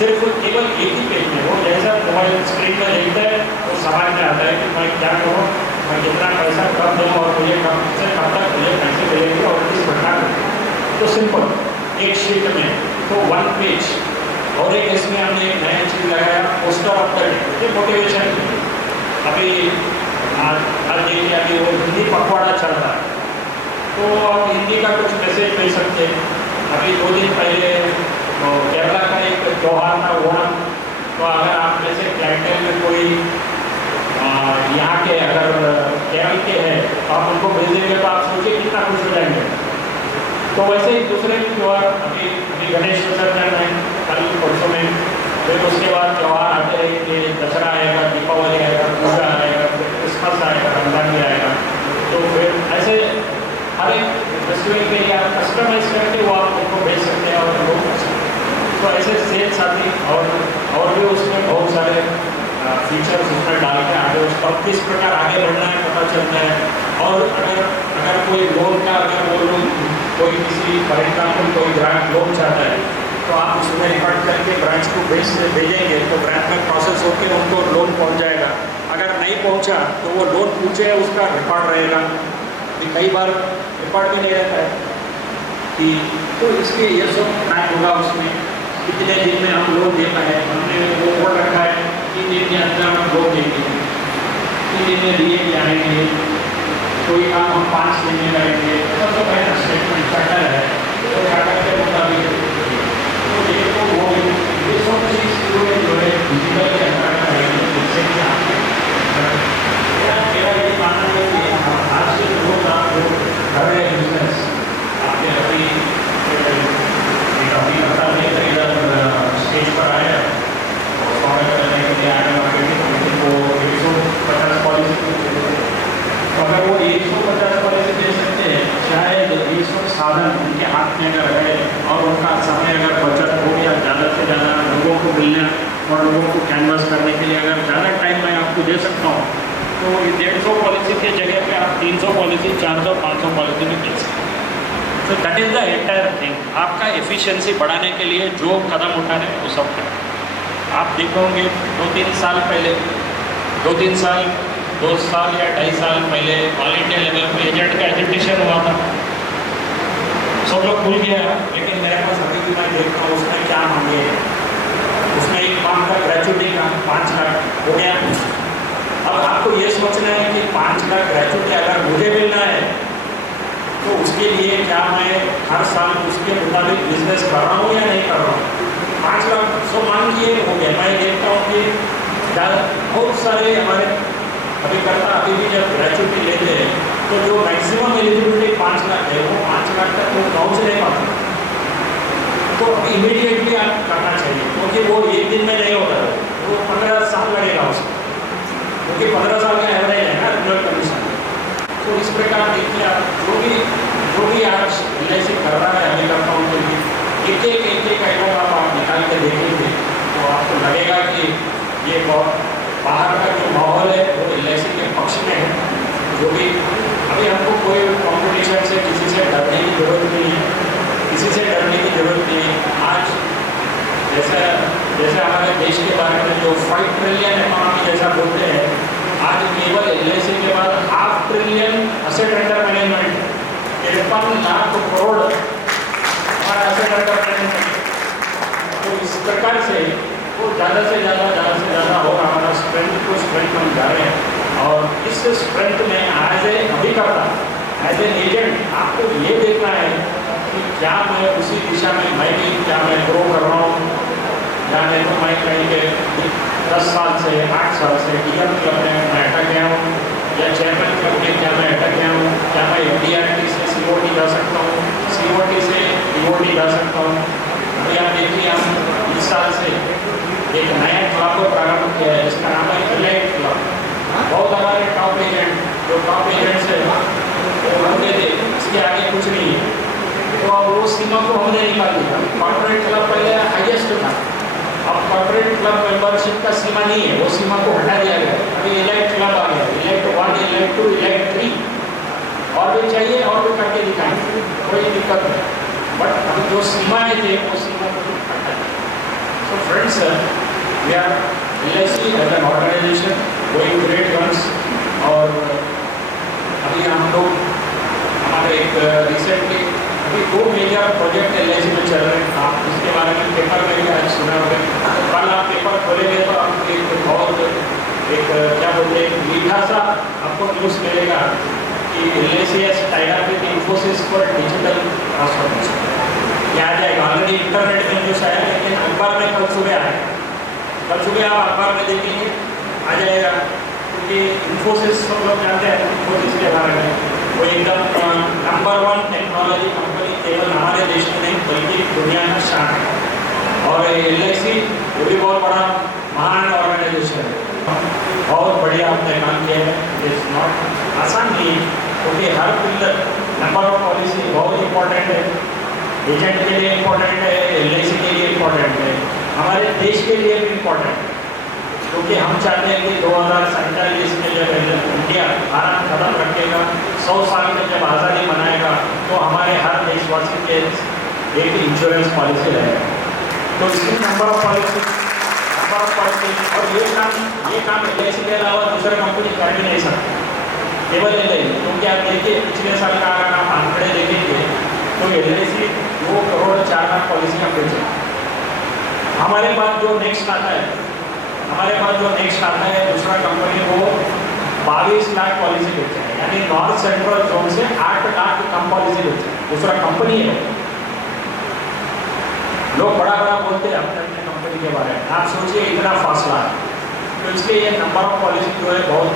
सिर्फ केवल एक ही पेज में। वो जैसा मोबाइल स्क्रीन में देखता है तो समझ में आता है कि मैं क्या करूँ, मैं कितना पैसा कब दूँ और मुझे कब से कब तक मुझे पैसे मिलेंगे और किस प्रकार। तो सिंपल एक शीट में तो 1 पेज। और एक इसमें हमने एक नया चीज़ लगाया, poster of the day, motivation. अभी आज देखिए अभी वो हिंदी पखवाड़ा चल रहा है तो आप हिंदी का कुछ मैसेज भेज सकते हैं। अभी 2 दिन पहले केरला का एक त्यौहार था ओणम, तो अगर आप में से क्लाइंटेल में कोई यहाँ के अगर केरल के हैं तो आप उनको भेज देंगे तो आप सोचिए कितना खुश हो जाएंगे। तो वैसे ही दूसरे भी त्यौहार, अभी गणेश विसर्जन है कल परसों में, फिर उसके बाद त्यौहार आते रहेंगे, दशहरा आएगा, दीपावली आएगा, पूजा आएगा, फिर क्रिसमस आएगा, रमजान भी आएगा। तो फिर ऐसे हर एक फेस्टिवल के लिए आप कस्टमाइज करके वो आप उनको भेज सकते हैं और लोग कर सकते हैं। तो ऐसे सेल साथी और भी उसमें बहुत सारे फीचर्स उसमें डाल के आगे उसको किस प्रकार आगे बढ़ना है पता चलता है। और अगर कोई लोन का अगर वो लोन कोई किसी फॉर एग्जाम्पल कोई ग्राहक लोन चाहता है तो आप उसमें रिकॉर्ड करके ब्रांच को भेजेंगे तो ब्रांच में प्रोसेस होकर उनको लोन पहुंच जाएगा। अगर नहीं पहुंचा तो वो लोन पूछे उसका रिकॉर्ड रहेगा। कई बार रिकॉर्ड भी नहीं रहता है कि तो इसलिए ये सब ट्रैक होगा उसमें कितने दिन में हम लोन दे पाए। हमने वो बोल रखा है 3 दिन के अंदर हम लोन देंगे, 3 दिन में दिए जाएंगे, कोई काम हम 5 दिन में करेंगे। सब तो पहला स्टेटमेंट चार्टर है तो चार्टर के मुताबिक तो देखो वो ये सब चीज़ जो है डिजिटल के अंदर करेंगे। जिससे क्या मेरा ये मानना है कि आज के लोग आप जो कर रहे हैं बिजनेस आपके अभी पता नहीं था इधर स्टेज पर आए और स्वागत करने के लिए आने वाले को 150 पॉलिसी। तो अगर वो 150 पॉलिसी दे सकते हैं, शायद ये सब साधन उनके हाथ में अगर है और उनका समय अगर बचत हो गया, ज़्यादा से ज़्यादा लोगों को मिलने और लोगों को कैनवास करने के लिए अगर ज़्यादा टाइम मैं आपको दे सकता हूँ तो ये 150 पॉलिसी के जगह पे आप 300 पॉलिसी, 400, 500 पॉलिसी भी दे सकते हैं। तो that is the entire thing. आपका एफिशिएंसी बढ़ाने के लिए जो कदम उठाने वो सब करें। आप देखोगे 2-3 साल पहले 2 साल या 2.5 साल पहले ऑल इंडिया लेवल पर एजेंट का एजुकेशन हुआ था, सब लोग भूल गया। लेकिन मेरे पास अभी भी मैं देखता हूँ उसमें क्या मांगे, उसमें एक काम का ग्रेचुटी का 5 लाख हो गया। अब आपको ये सोचना है कि 5 लाख ग्रेचुटी अगर मुझे मिलना है तो उसके लिए क्या मैं हर साल उसके मुताबिक बिजनेस कर रहा हूँ या नहीं कर रहा हूँ। 5 लाख सो मान किए हो गया। मैं देखता हूँ कि बहुत सारे हमारे अभी भी जब ग्रेचुटी लेते हैं तो जो मैक्सिमम एलिजिबिलिटी 5 लाख है वो 5 लाख तक वो पहुँच नहीं पाता। तो इमीडिएटली आप करना चाहिए क्योंकि वो एक दिन में नहीं होता, वो 15 साल लगेगा उसको, क्योंकि 15 साल का एवरेज है ना रूरल कंडीशन। तो इस प्रकार देखिए आप जो भी आज LIC कर रहा है हमें करता हूँ के लिए एक आइटम आप निकाल के देखेंगे तो आपको लगेगा कि ये बहुत बाहर का जो माहौल है वो LIC के पक्ष में है। जो भी अभी हमको कोई कॉम्पिटिशन से किसी से डरने की जरूरत नहीं है, किसी से डरने की जरूरत नहीं है। आज जैसे हमारे देश के बारे में जो 5 ट्रिलियन इकोनॉमी जैसा बोलते हैं, आज केवल LIC के बाद ½ trillion asset under management, 53 lakh crore हमारा असेट अंडर मैनेजमेंट। तो इस प्रकार से वो ज़्यादा से ज़्यादा होगा, हमारा स्ट्रेंथ हम जा रहे हैं। और इस स्ट्रेंथ में अभी करता एज एन एजेंट आपको ये देखना है कि क्या मैं उसी दिशा में क्या मैं ग्रो कर रहा हूँ, या नहीं तो मैं कहीं के 10 साल से 8 साल से DRT क्लब में मैं अटक गया हूँ, या चेयरमैन क्लब में क्या मैं अटक गया हूँ, क्या मैं DRT से COT जा सकता हूँ, COT से DOT जा सकता हूँ। अभी आप देखिए, हम इस साल से एक नया क्लब को प्रारंभ किया है जिसका नाम है एलाइट क्लब। बहुत हमारे टॉप एजेंट्स है वो हमने दे, इसके आगे कुछ नहीं है। तो अब वो सीमा को हमने निकाल दिया। कॉर्पोरेट क्लब पहले हाईएस्ट था, अब कॉर्पोरेट क्लब मेंबरशिप का सीमा नहीं है, वो सीमा को हटा दिया गया। अभी एलाइट क्लब आ गया, एलाइट 1, एलाइट 2, एलाइट 3 और भी चाहिए और भी करके दिखाएंगे, कोई दिक्कत नहीं। बट अभी जो सीमाएँ थे वो सीमा को हटा दिया। So friends, we are LIC as an organization going great guns। और अभी हम लोग हमारे एक रिसेंटली अभी 2 मेजर प्रोजेक्ट LIC में चल रहे हैं। आप इसके बारे में पेपर में भी आज सुना होगा। कल आप पेपर खोलेंगे तो आप एक क्या बोलते हैं मीठा सा आपको न्यूज़ मिलेगा कि LIC has tied up with Infosys for digital transformation। क्या आ जाएगा, ऑलरेडी इंटरनेट में न्यूज़ आया, लेकिन अखबार में कल सुबह आया। कल सुबह आप अखबार में देखेंगे आ जाएगा, क्योंकि इन्फोसिस सब लोग जानते हैं इन्फोसिस के बारे में। वो एकदम नंबर 1 टेक्नोलॉजी कंपनी केवल हमारे देश में नहीं बल्कि दुनिया में शान है। और LIC वो भी बहुत बड़ा महान ऑर्गेनाइजेशन है, बहुत बढ़िया आपने काम किया है। इट्स नॉट आसान नहीं, क्योंकि हर पिलर नंबर ऑफ पॉलिसी बहुत इंपॉर्टेंट है, एजेंट के लिए इम्पोर्टेंट है, LIC के लिए इम्पोर्टेंट है, हमारे देश के लिए भी इम्पोर्टेंट है। क्योंकि हम चाहते हैं कि 2047 में जब इंडिया भारत कदम रखेगा, 100 साल में जब आज़ादी मनाएगा, तो हमारे हर देशवासी के एक इंश्योरेंस पॉलिसी रहेगा। तो इसकी नंबर ऑफ पॉलिसी और ये काम LIC के अलावा दूसरे कंपनी कर भी नहीं सकते, केवल LIC। क्योंकि आप देखिए पिछले साल का अगर आप आंकड़े देखेंगे तो LIC 2 करोड़ 4 लाख पॉलिसी हम बेचे। हमारे पास जो नेक्स्ट आता है दूसरा कंपनी को 22 लाख पॉलिसी बेचे है, यानी नॉर्थ सेंट्रल जोन से 8 लाख कम पॉलिसी बेचे है, दूसरा कंपनी है। लोग बड़ा बोलते हैं अपने कंपनी के बारे में, आप सोचिए इतना फासला है। तो इसलिए ये नंबर ऑफ पॉलिसी जो है बहुत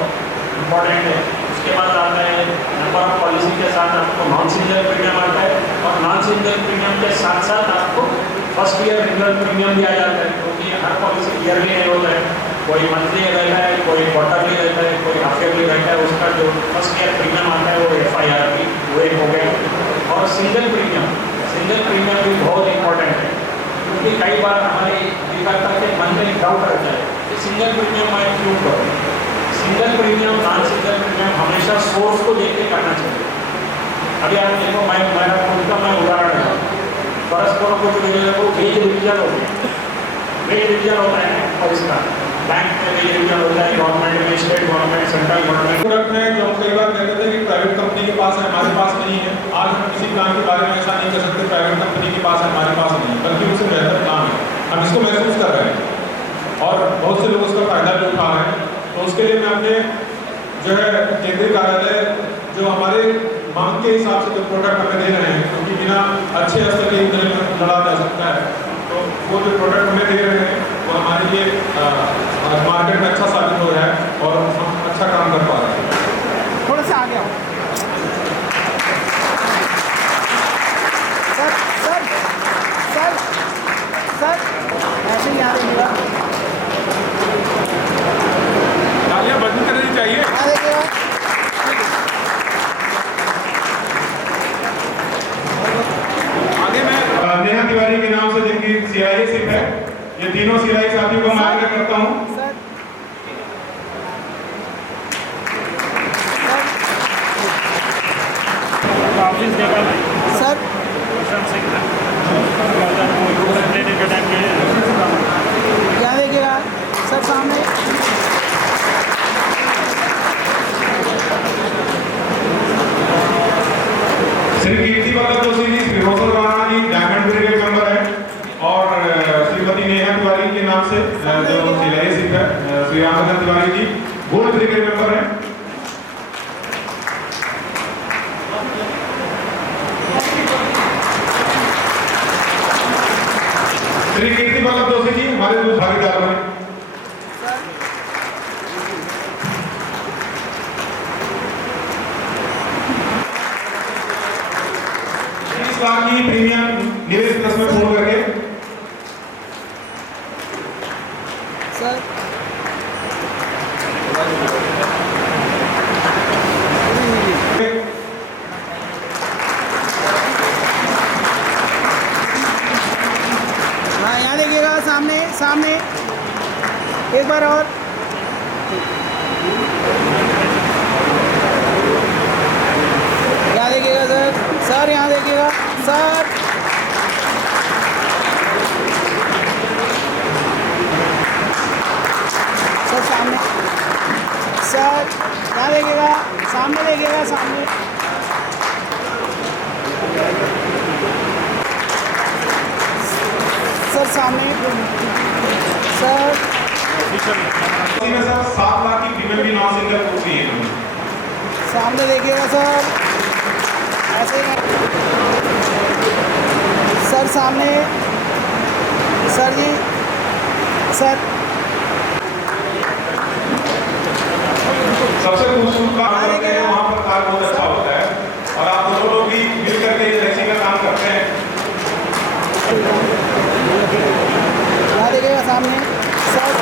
इम्पोर्टेंट है। उसके बाद आता है नंबर ऑफ पॉलिसी के साथ आपको नॉन सिंगल प्रीमियम आता है, और नॉन सिंगल प्रीमियम के साथ साथ आपको फर्स्ट ईयर रिन्यूअल प्रीमियम भी आ जाता है। क्योंकि हर पॉलिसी ईयरली नहीं होता है, कोई मंथली रहता है, कोई क्वार्टरली रहता है, कोई हाफ ईयरली रहता है। उसका जो फर्स्ट ईयर प्रीमियम आता है वो FIRP वो एक हो गया। और सिंगल प्रीमियम भी बहुत इंपॉर्टेंट है, क्योंकि कई बार हमारे विक्रेता के मन में डाउट रहता है कि सिंगल प्रीमियम मैं क्यों करूँ। Single premium non single premium हमेशा सोर्स को देख के करना चाहिए। अभी आप देखो, मेरा खुद का मैं उदाहरण है, परस्पर को जो वेज रिविजन हो गया, वेज रिविजन होता है और इसका बैंक में वेज रिविजन होता है, गवर्नमेंट में, state government, central government. Product है जो हम कई बार कहते थे कि प्राइवेट कंपनी के पास है, हमारे पास नहीं है। आज हम किसी प्लान के बारे में ऐसा नहीं कर सकते प्राइवेट कंपनी के पास है हमारे पास नहीं है, बल्कि उससे बेहतर प्लान है। हम इसको महसूस कर रहे हैं और बहुत से लोग उसका फायदा भी उठा रहे हैं। तो उसके लिए मैं अपने जो है केंद्रीय कार्यालय जो हमारे मांग के हिसाब से जो प्रोडक्ट हमें दे रहे हैं, क्योंकि बिना अच्छे स्तर के इंधन में लड़ा जा सकता है, तो वो जो प्रोडक्ट हमें दे रहे हैं वो हमारे लिए मार्केट में अच्छा साबित हो रहा है और हम अच्छा काम कर पा रहे हैं। थोड़ा सा आगे आओ सर ऐसे ही आ रही है, तालियां बंद करनी चाहिए। आगे मैं नेहा तिवारी के नाम से जिनकी CIA सिप है, ये तीनों CIA साथियों को मैं आग्रह करता हूँ गोल्ड ब्रिगेड मेंबर हैं। श्री कीर्ति वल्लभ जोशी जी हमारे दूसरे भागीदार बने। 30 लाख की प्रीमियम निवेश ट्रस्ट में पूर्ण करके सर हाँ यहाँ देखिएगा सामने सामने एक बार और यहाँ देखिएगा सर सर यहाँ देखिएगा सर सर सामने सर यहाँ देखिएगा सामने देखिएगा सामने सर सामने सर इसी में सर 7 लाख की प्रीमियम भी नॉन सिंगल कोर्स की है। सामने देखिएगा सर ऐसे ही सर सामने सर जी सर सबसे खूबसूरत काम करते हैं वहाँ पर कार्य बहुत अच्छा होता है और आप दोनों लोग भी मिल करके ये रैसी का काम करते हैं। यहाँ देखिएगा सामने सर